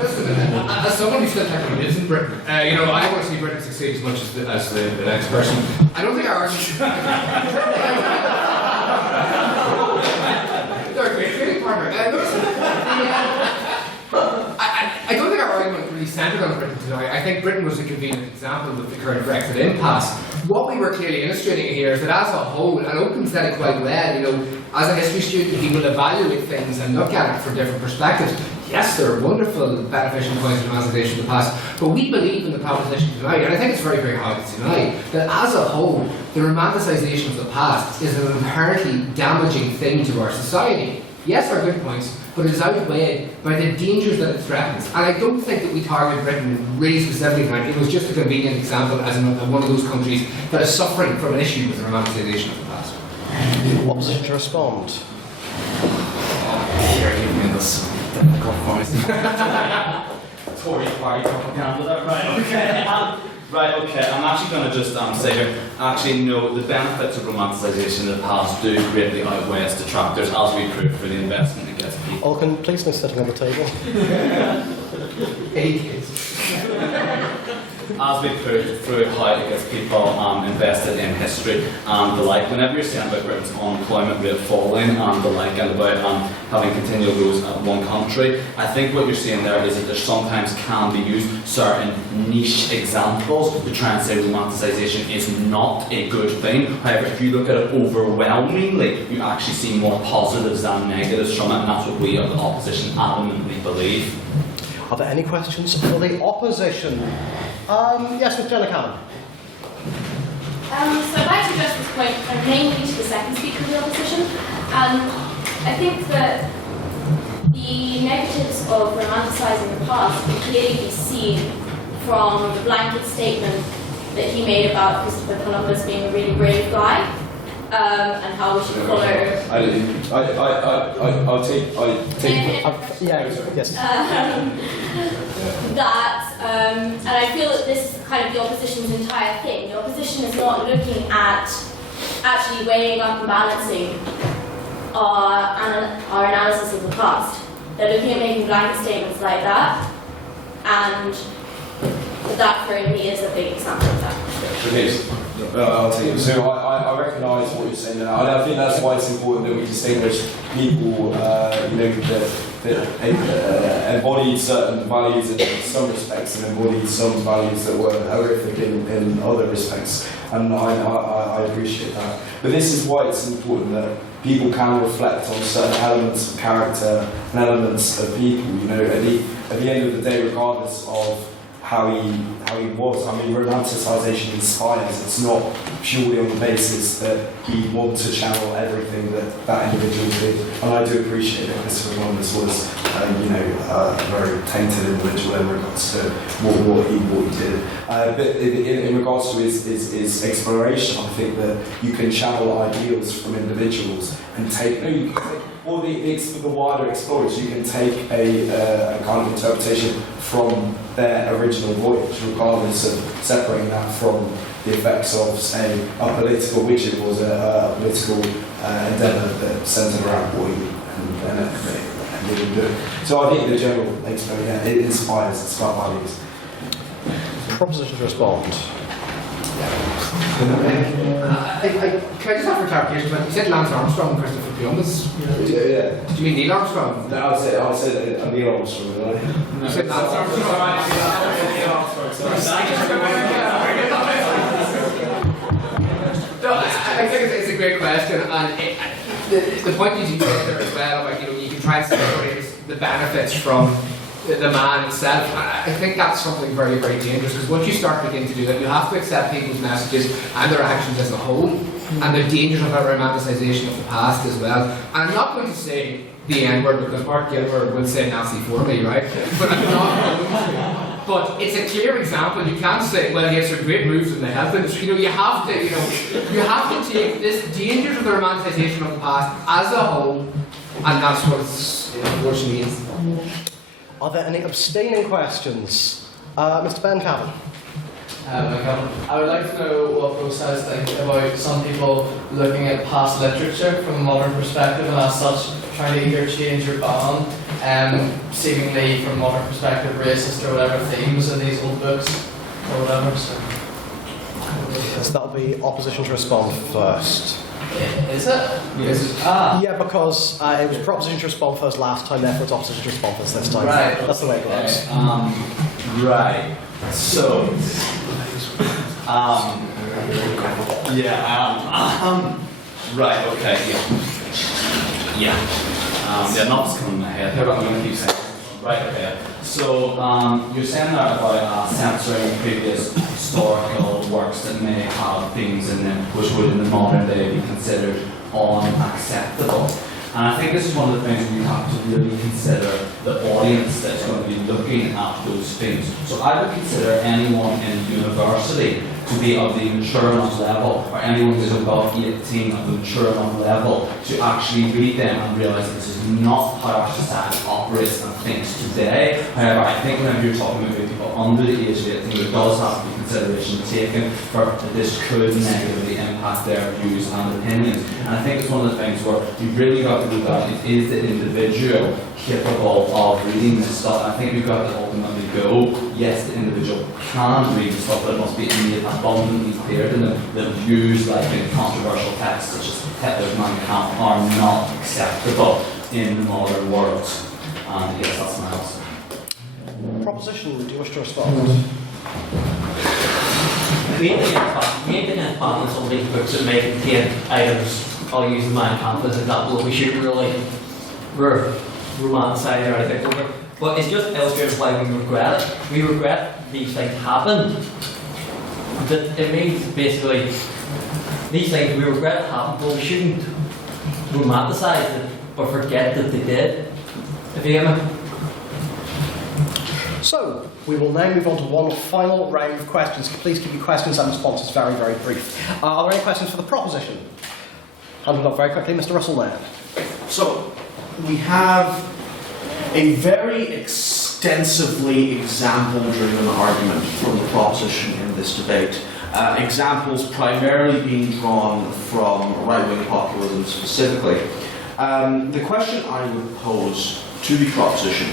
Listen, as someone who still technically lives in Britain, I want to see Britain succeed as much as the next person. I don't think our argument. They're a great trading partner. I don't think our argument really centred on Britain tonight. I think Britain was a convenient example with the current Brexit impasse. What we were clearly illustrating here is that as a whole, and Oakham said it quite well, as a history student, he will evaluate things and look at it from different perspectives. Yes, there are wonderful, beneficial points of romanticisation of the past, but we believe in the proposition tonight, and I think it's very, very hard tonight, that as a whole, the romanticisation of the past is an inherently damaging thing to our society. Yes, there are good points, but it is outweighed by the dangers that it threatens. And I don't think that we target Britain really specifically tonight. It was just a convenient example as one of those countries that is suffering from an issue with the romanticisation of the past. Opposition to respond. You're giving me this difficult voice. Tory party propaganda, right? Okay. Right, okay, I'm actually going to just say here, actually, no, the benefits of romanticisation of the past do greatly outweigh its detractors, as we proved for the investment it gets people. Olcan, please no sitting on the table. As we proved through how it gets people invested in history and the like. Whenever you're saying about Britain's unemployment rate falling and the like, and about having continual growth in one country, I think what you're saying there is that there sometimes can be used certain niche examples to try and say romanticisation is not a good thing. However, if you look at it overwhelmingly, you actually see more positives than negatives from it, and that's what we at the opposition adamantly believe. Are there any questions for the opposition? Yes, Ms. Jenna Cannon. So I'd like to address this point mainly to the second speaker of the opposition. I think that the negatives of romanticising the past can clearly be seen from the blanket statement that he made about Christopher Columbus being a really brave guy, and how we should follow. I'll take. Yes. And I feel that this is kind of the opposition's entire thing. The opposition is not looking at actually weighing up and balancing our analysis of the past. They're looking at making blanket statements like that, and that for me is a big example of that. I'll take it. So I recognise what you're saying now, and I think that's why it's important that we distinguish people, that that embodied certain values in some respects and embodied some values that were horrific in other respects. And I appreciate that. But this is why it's important that people can reflect on certain elements of character and elements of people, you know, at the end of the day, regardless of how he was. I mean, romanticisation inspires. It's not purely on the basis that he wanted to channel everything that individual did. And I do appreciate that Christopher Columbus was, a very tainted individual in regards to what he did. But in regards to his exploration, I think that you can channel ideals from individuals and take. Or the wider explorers, you can take a kind of interpretation from their original voyage, regardless of separating that from the effects of, say, a political, which it was a political endeavour that centred around war and didn't do it. So I think the general exploration, it inspires, it's about values. Proposition to respond. Can I just have for clarification? You said Lance Armstrong and Christopher Columbus. Yeah. Did you mean Neil Armstrong? No, I said Neil Armstrong. You said Lance Armstrong. I think it's a great question, and the point you made there as well about you can try and separate the benefits from the man itself. I think that's something very, very dangerous, because once you start beginning to do that, you have to accept people's messages and their actions as a whole, and the dangers of a romanticisation of the past as well. And I'm not going to say the N-word, because Mark Gilbert would say Nazi for me, right? But I'm not going to. But it's a clear example. You can't say, well, he has some great moves in the health industry. You have to take this dangers of the romanticisation of the past as a whole, and that's what it unfortunately is. Are there any abstaining questions? Mr. Ben Cavan. I would like to know what Bruce has think about some people looking at past literature from a modern perspective, and as such trying to either change or ban, seemingly from a modern perspective, racist or whatever themes in these old books or whatever. So that'll be opposition to respond first. Is it? Yes. Yeah, because it was proposition to respond first last time, therefore it's opposition to respond first this time. Right. That's the way it works. Right. So, right, okay, nothing's coming in my head, but I'm going to keep saying. Right, okay. So, you're saying that about censoring previous historical works that may have things in them which would in the modern day be considered unacceptable. And I think this is one of the things we have to really consider the audience that's going to be looking at those things. So I would consider anyone in university to be of the mature enough level, or anyone who's above 18 of the mature enough level, to actually read them and realise that this is not how our society operates and thinks today. However, I think whenever you're talking about people under the age of 18, there does have to be consideration taken for that this could negatively impact their views and opinions. And I think it's one of the things where you've really got to look at it, is the individual capable of reading this stuff? And I think we've got to ultimately go, yes, the individual can read the stuff, but it must be made abundantly clear to them that views like in controversial texts such as Hitler's Mein Kampf are not acceptable in the modern world. And yes, that's my answer. Proposition, do you wish to respond? We ain't been in on some of these books that may contain items. I'll use the Mein Kampf as an example. We should really romanticize or anything. But it's just illustrates why we regret it. We regret these things happen. That it means basically these things we regret happened, but we shouldn't romanticize it or forget that they did. If you get me? So, we will now move on to one final round of questions. Please keep your questions and responses very, very brief. Are there any questions for the proposition? Handed up very quickly, Mr. Russell Laird. So, we have a very extensively example-driven argument from the proposition in this debate. Examples primarily being drawn from right-wing populism specifically. The question I would pose to the proposition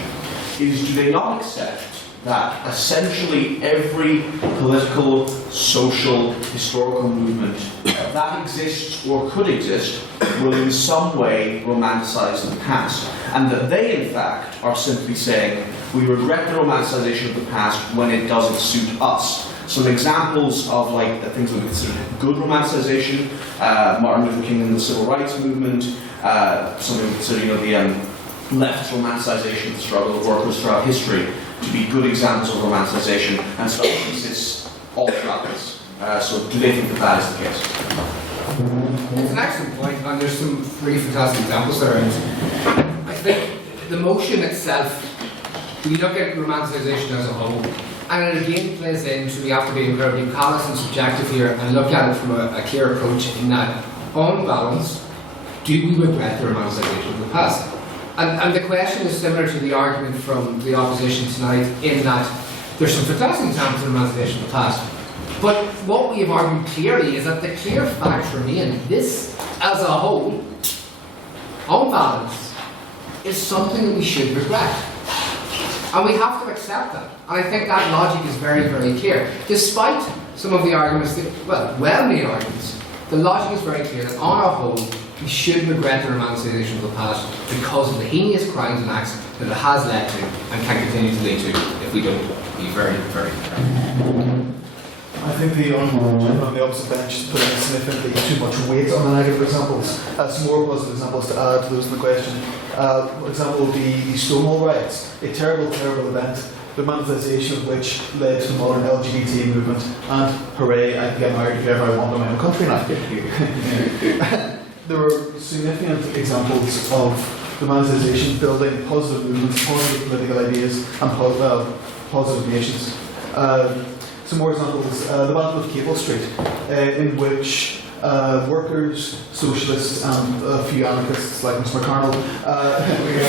is, do they not accept that essentially every political, social, historical movement that exists or could exist will in some way romanticize the past. And that they, in fact, are simply saying, we regret the romanticization of the past when it doesn't suit us. Some examples of like the things we would consider good romanticization, Martin Luther King and the Civil Rights Movement, something we consider, the left's romanticization of the struggle of workers throughout history to be good examples of romanticization, and so thesis all throughout this. So do they think that that is the case? It's an excellent point, and there's some really fantastic examples there. And I think the motion itself, we look at romanticisation as a whole, and it again plays into, we have to be incredibly callous and subjective here and look at it from a clear approach in that, on balance, do we regret the romanticisation of the past? And the question is similar to the argument from the opposition tonight in that there's some fantastic examples of romanticisation of the past. But what we have argued clearly is that the clear facts remain. This, as a whole, on balance, is something that we should regret. And we have to accept that. And I think that logic is very, very clear. Despite some of the arguments, well-made arguments, the logic is very clear that on our whole, we should regret the romanticisation of the past because of the heinous crimes and acts that it has led to and can continue to lead to if we don't be very, very careful. I think the gentleman on the opposite bench is putting significantly too much weight on the negative examples. Some more positive examples to add to those in the question. For example, the Stonewall riots, a terrible, terrible event, the romanticisation of which led to the modern LGBT movement, and hooray, I can get married if ever I want in my own country now. There were significant examples of romanticisation building positive movements, positive political ideas, and positive nations. Some more examples, the Battle of Cable Street, in which workers, socialists, and a few anarchists like Mr. McCarnell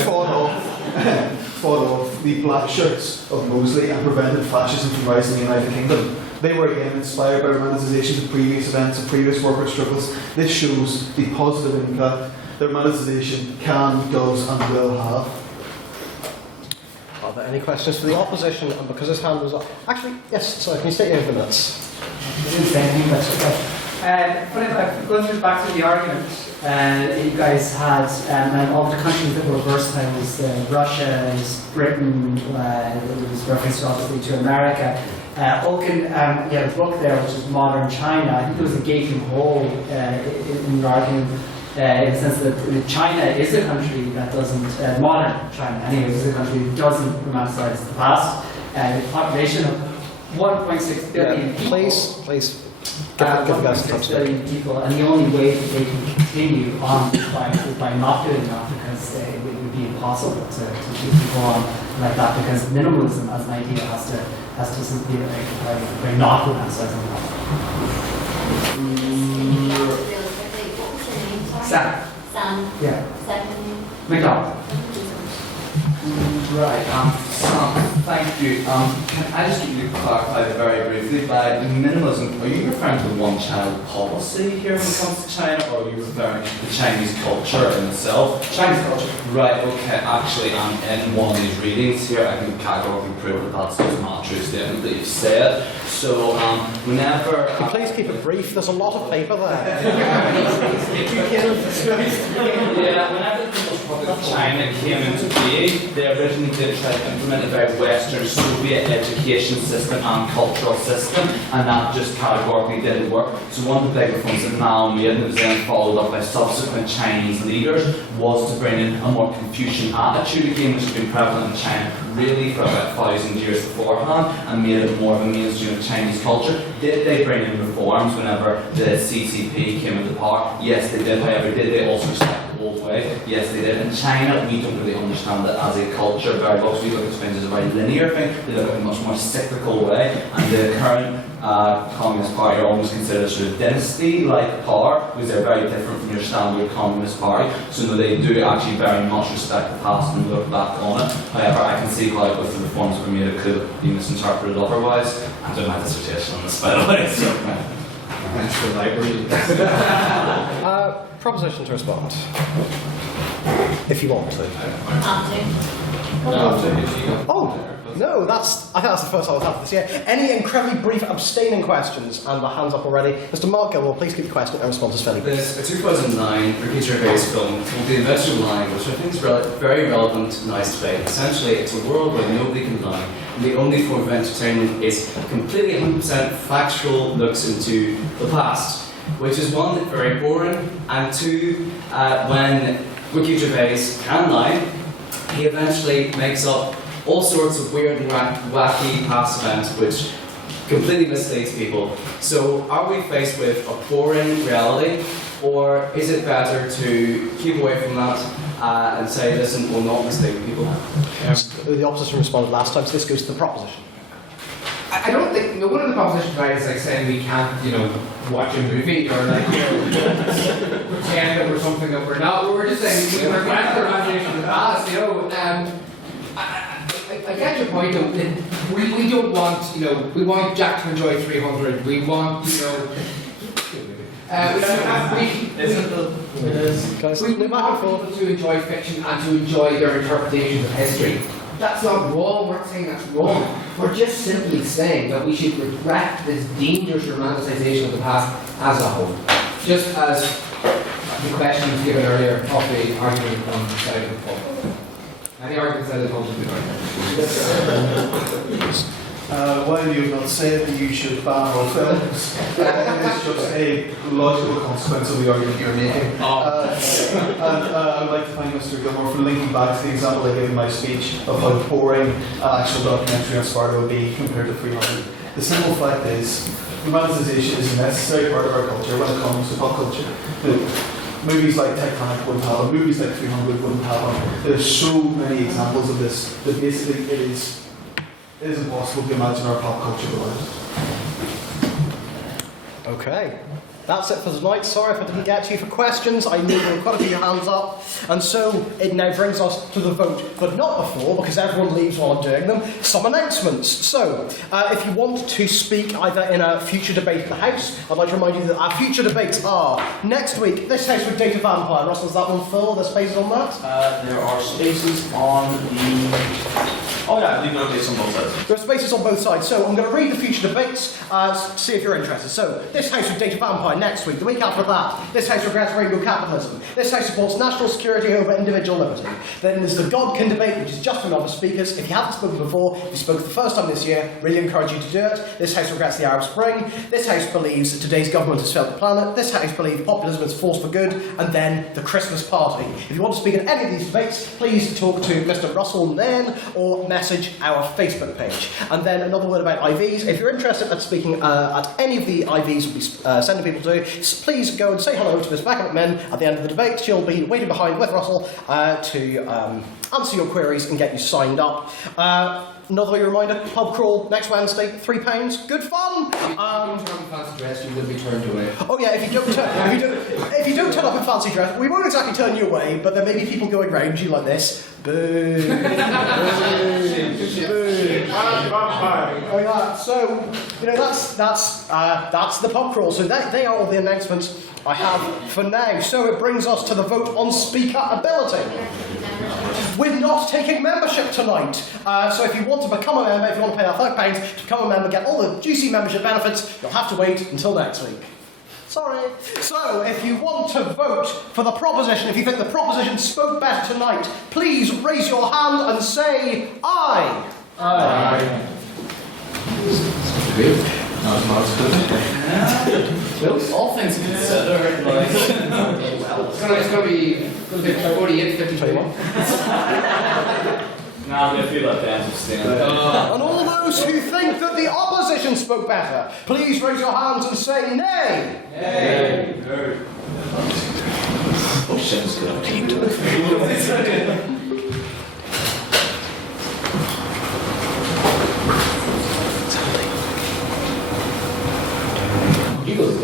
fought off the black shirts of Mosley and prevented fascism from rising in the United Kingdom. They were again inspired by romanticisation of previous events and previous worker struggles. This shows the positive impact that romanticisation can, does, and will have. Are there any questions for the opposition? And because his hand was up, actually, yes. Sorry, can you state your name for minutes? Going through back to the argument you guys had, and all the countries that were versatile was Russia, it was Britain, it was reference obviously to America. Olkin, you had a book there which is Modern China. I think there was a gaping hole in your argument in the sense that China is a country that doesn't, modern China anyway, is a country that doesn't romanticize the past. A population of 1.6 billion people. Please. 1.6 billion people, and the only way that they can continue on is by not doing that, because it would be impossible to keep people on like that, because minimalism as an idea has to simply by not romanticizing the past. Sam. Yeah. McDonald. Right, Sam, thank you. Can I just get you to clarify very briefly, by minimalism, are you referring to one-child policy here when it comes to China, or are you referring to the Chinese culture in itself? Chinese culture. Right, okay, actually, in one of these readings here, I can categorically prove that that's not a true statement that you've said. So, whenever... Please keep it brief, there's a lot of paper there. Yeah, whenever the People's Republic of China came into being, they originally did try to implement a very Western Soviet education system and cultural system, and that just categorically didn't work. So one of the big reforms that Mao made, and it was then followed up by subsequent Chinese leaders, was to bring in a more Confucian attitude again, which has been prevalent in China really for about 1,000 years beforehand, and made it more of a mainstream of Chinese culture. Did they bring in reforms whenever the CCP came into power? Yes, they did. However, did they also respect the old way? Yes, they did. In China, we don't really understand it as a culture very much. We look at things as a very linear thing. They look at it in a much more cyclical way. And the current Communist Party are almost considered sort of dynasty-like power, because they're very different from your standard Communist Party. So no, they do actually very much respect the past and look back on it. However, I can see how with the reforms that were made it could be misinterpreted otherwise. I did my dissertation on this, by the way, so thanks for the library. Proposition to respond. if you want to. Oh, no, I think that's the first time I've had this year. Any incredibly brief abstaining questions? And the hands up already. Mr. Mark Gilmore, please keep the question and responses fairly brief. There's a 2009 Ricky Gervais film called The Industrial Line, which I think is very relevant to tonight's debate. Essentially, it's a world where nobody can lie, and the only form of entertainment is completely 100% factual looks into the past, which is one, very boring, and two, when Ricky Gervais can lie, he eventually makes up all sorts of weird and wacky past events which completely misleads people. So are we faced with a boring reality, or is it better to keep away from that and say, listen, we'll not mislead people? The opposition responded last time, so this goes to the proposition. I don't think, one of the propositions right is like saying we can't, watch a movie or like, pretend that we're something that we're not. We're just saying we regret our imagination of the past, I get your point though. We don't want, we want Jack to enjoy 300. We want, we want people to enjoy fiction and to enjoy their interpretations of history. That's not wrong, we're not saying that's wrong. We're just simply saying that we should regret this dangerous romanticisation of the past as a whole. Just as the question was given earlier of the argument on the side of the pub. Any arguments that is also good While you have not said that you should ban all films, it's just a logical consequence of the argument you're making. And I would like to thank Mr. Gilmore for linking back to the example I gave in my speech of how boring an actual documentary on Sparta would be compared to 300. The simple fact is, romanticisation is a necessary part of our culture when it comes to pop culture. Movies like Titanic wouldn't have them, movies like 300 wouldn't have them. There's so many examples of this that basically it is impossible to imagine our pop culture without it. Okay. That's it for tonight. Sorry if I didn't get to you for questions. I knew there were quite a few hands up. And so it now brings us to the vote. But not before, because everyone leaves while I'm doing them, some announcements. So, if you want to speak either in a future debate in the House, I'd like to remind you that our future debates are next week, this House with Data Vampire. Russell, is that one full? There's spaces on that? There are spaces on the... Oh yeah, I believe there are spaces on both sides. There are spaces on both sides. So I'm going to read the future debates, see if you're interested. So, this House with Data Vampire next week. The week after that, this House regrets rainbow capitalism. This House supports national security over individual liberty. Then there's the Godkin debate, which is just for novice speakers. If you haven't spoken before, if you spoke the first time this year, really encourage you to do it. This House regrets the Arab Spring. This House believes that today's government has failed the planet. This House believes populism is a force for good. And then the Christmas party. If you want to speak in any of these debates, please talk to Mr. Russell Nairn or message our Facebook page. And then another word about IVs. If you're interested in speaking at any of the IVs we'll be sending people to, please go and say hello to Miss Becca McMinn at the end of the debate. She'll be waiting behind with Russell to answer your queries and get you signed up. Another reminder, pub crawl next Wednesday, £3. Good fun. Fancy dress, you will be turned away. Oh yeah, if you don't turn up in fancy dress, we won't exactly turn you away, but there may be people going round you like this. Boo. Boo. Boo. Oh yeah. So that's the pub crawl. So they are all the announcements I have for now. So it brings us to the vote on speaker ability. We're not taking membership tonight. So if you want to become a member, if you want to pay that £5 to become a member, get all the juicy membership benefits, you'll have to wait until next week. Sorry. So, if you want to vote for the proposition, if you think the proposition spoke better tonight, please raise your hand and say aye. Aye. All things considered, like, it's going to be 48, 51. Nah, they feel like they understand. And all those who think that the opposition spoke better, please raise your hands and say nay. Nay. Oh, shit's good.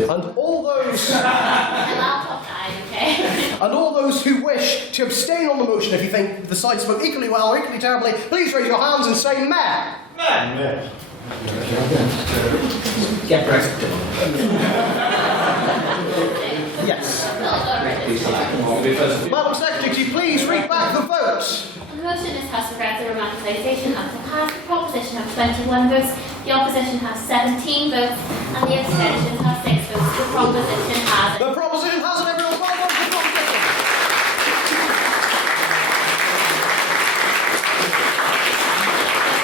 And all those and all those who wish to abstain on the motion, if you think the side spoke equally well or equally terribly, please raise your hands and say meh. Meh. Get Yes. Well, Madam Secretary, could you please read back the vote? The motion in this House regards the romanticisation of the past. The proposition has 21 votes, the opposition has 17 votes, and the abstention has 6 votes. The proposition has it. The proposition has it, everyone. Well done for the proposition.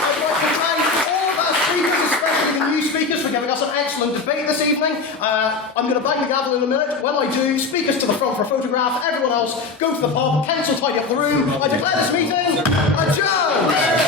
I'd like to thank all of our speakers, especially the new speakers, for giving us an excellent debate this evening. I'm going to bang the gavel in a minute. When I do, speakers to the front for a photograph. Everyone else, go to the pub, pencil tidy up the room. I declare this meeting adjourned.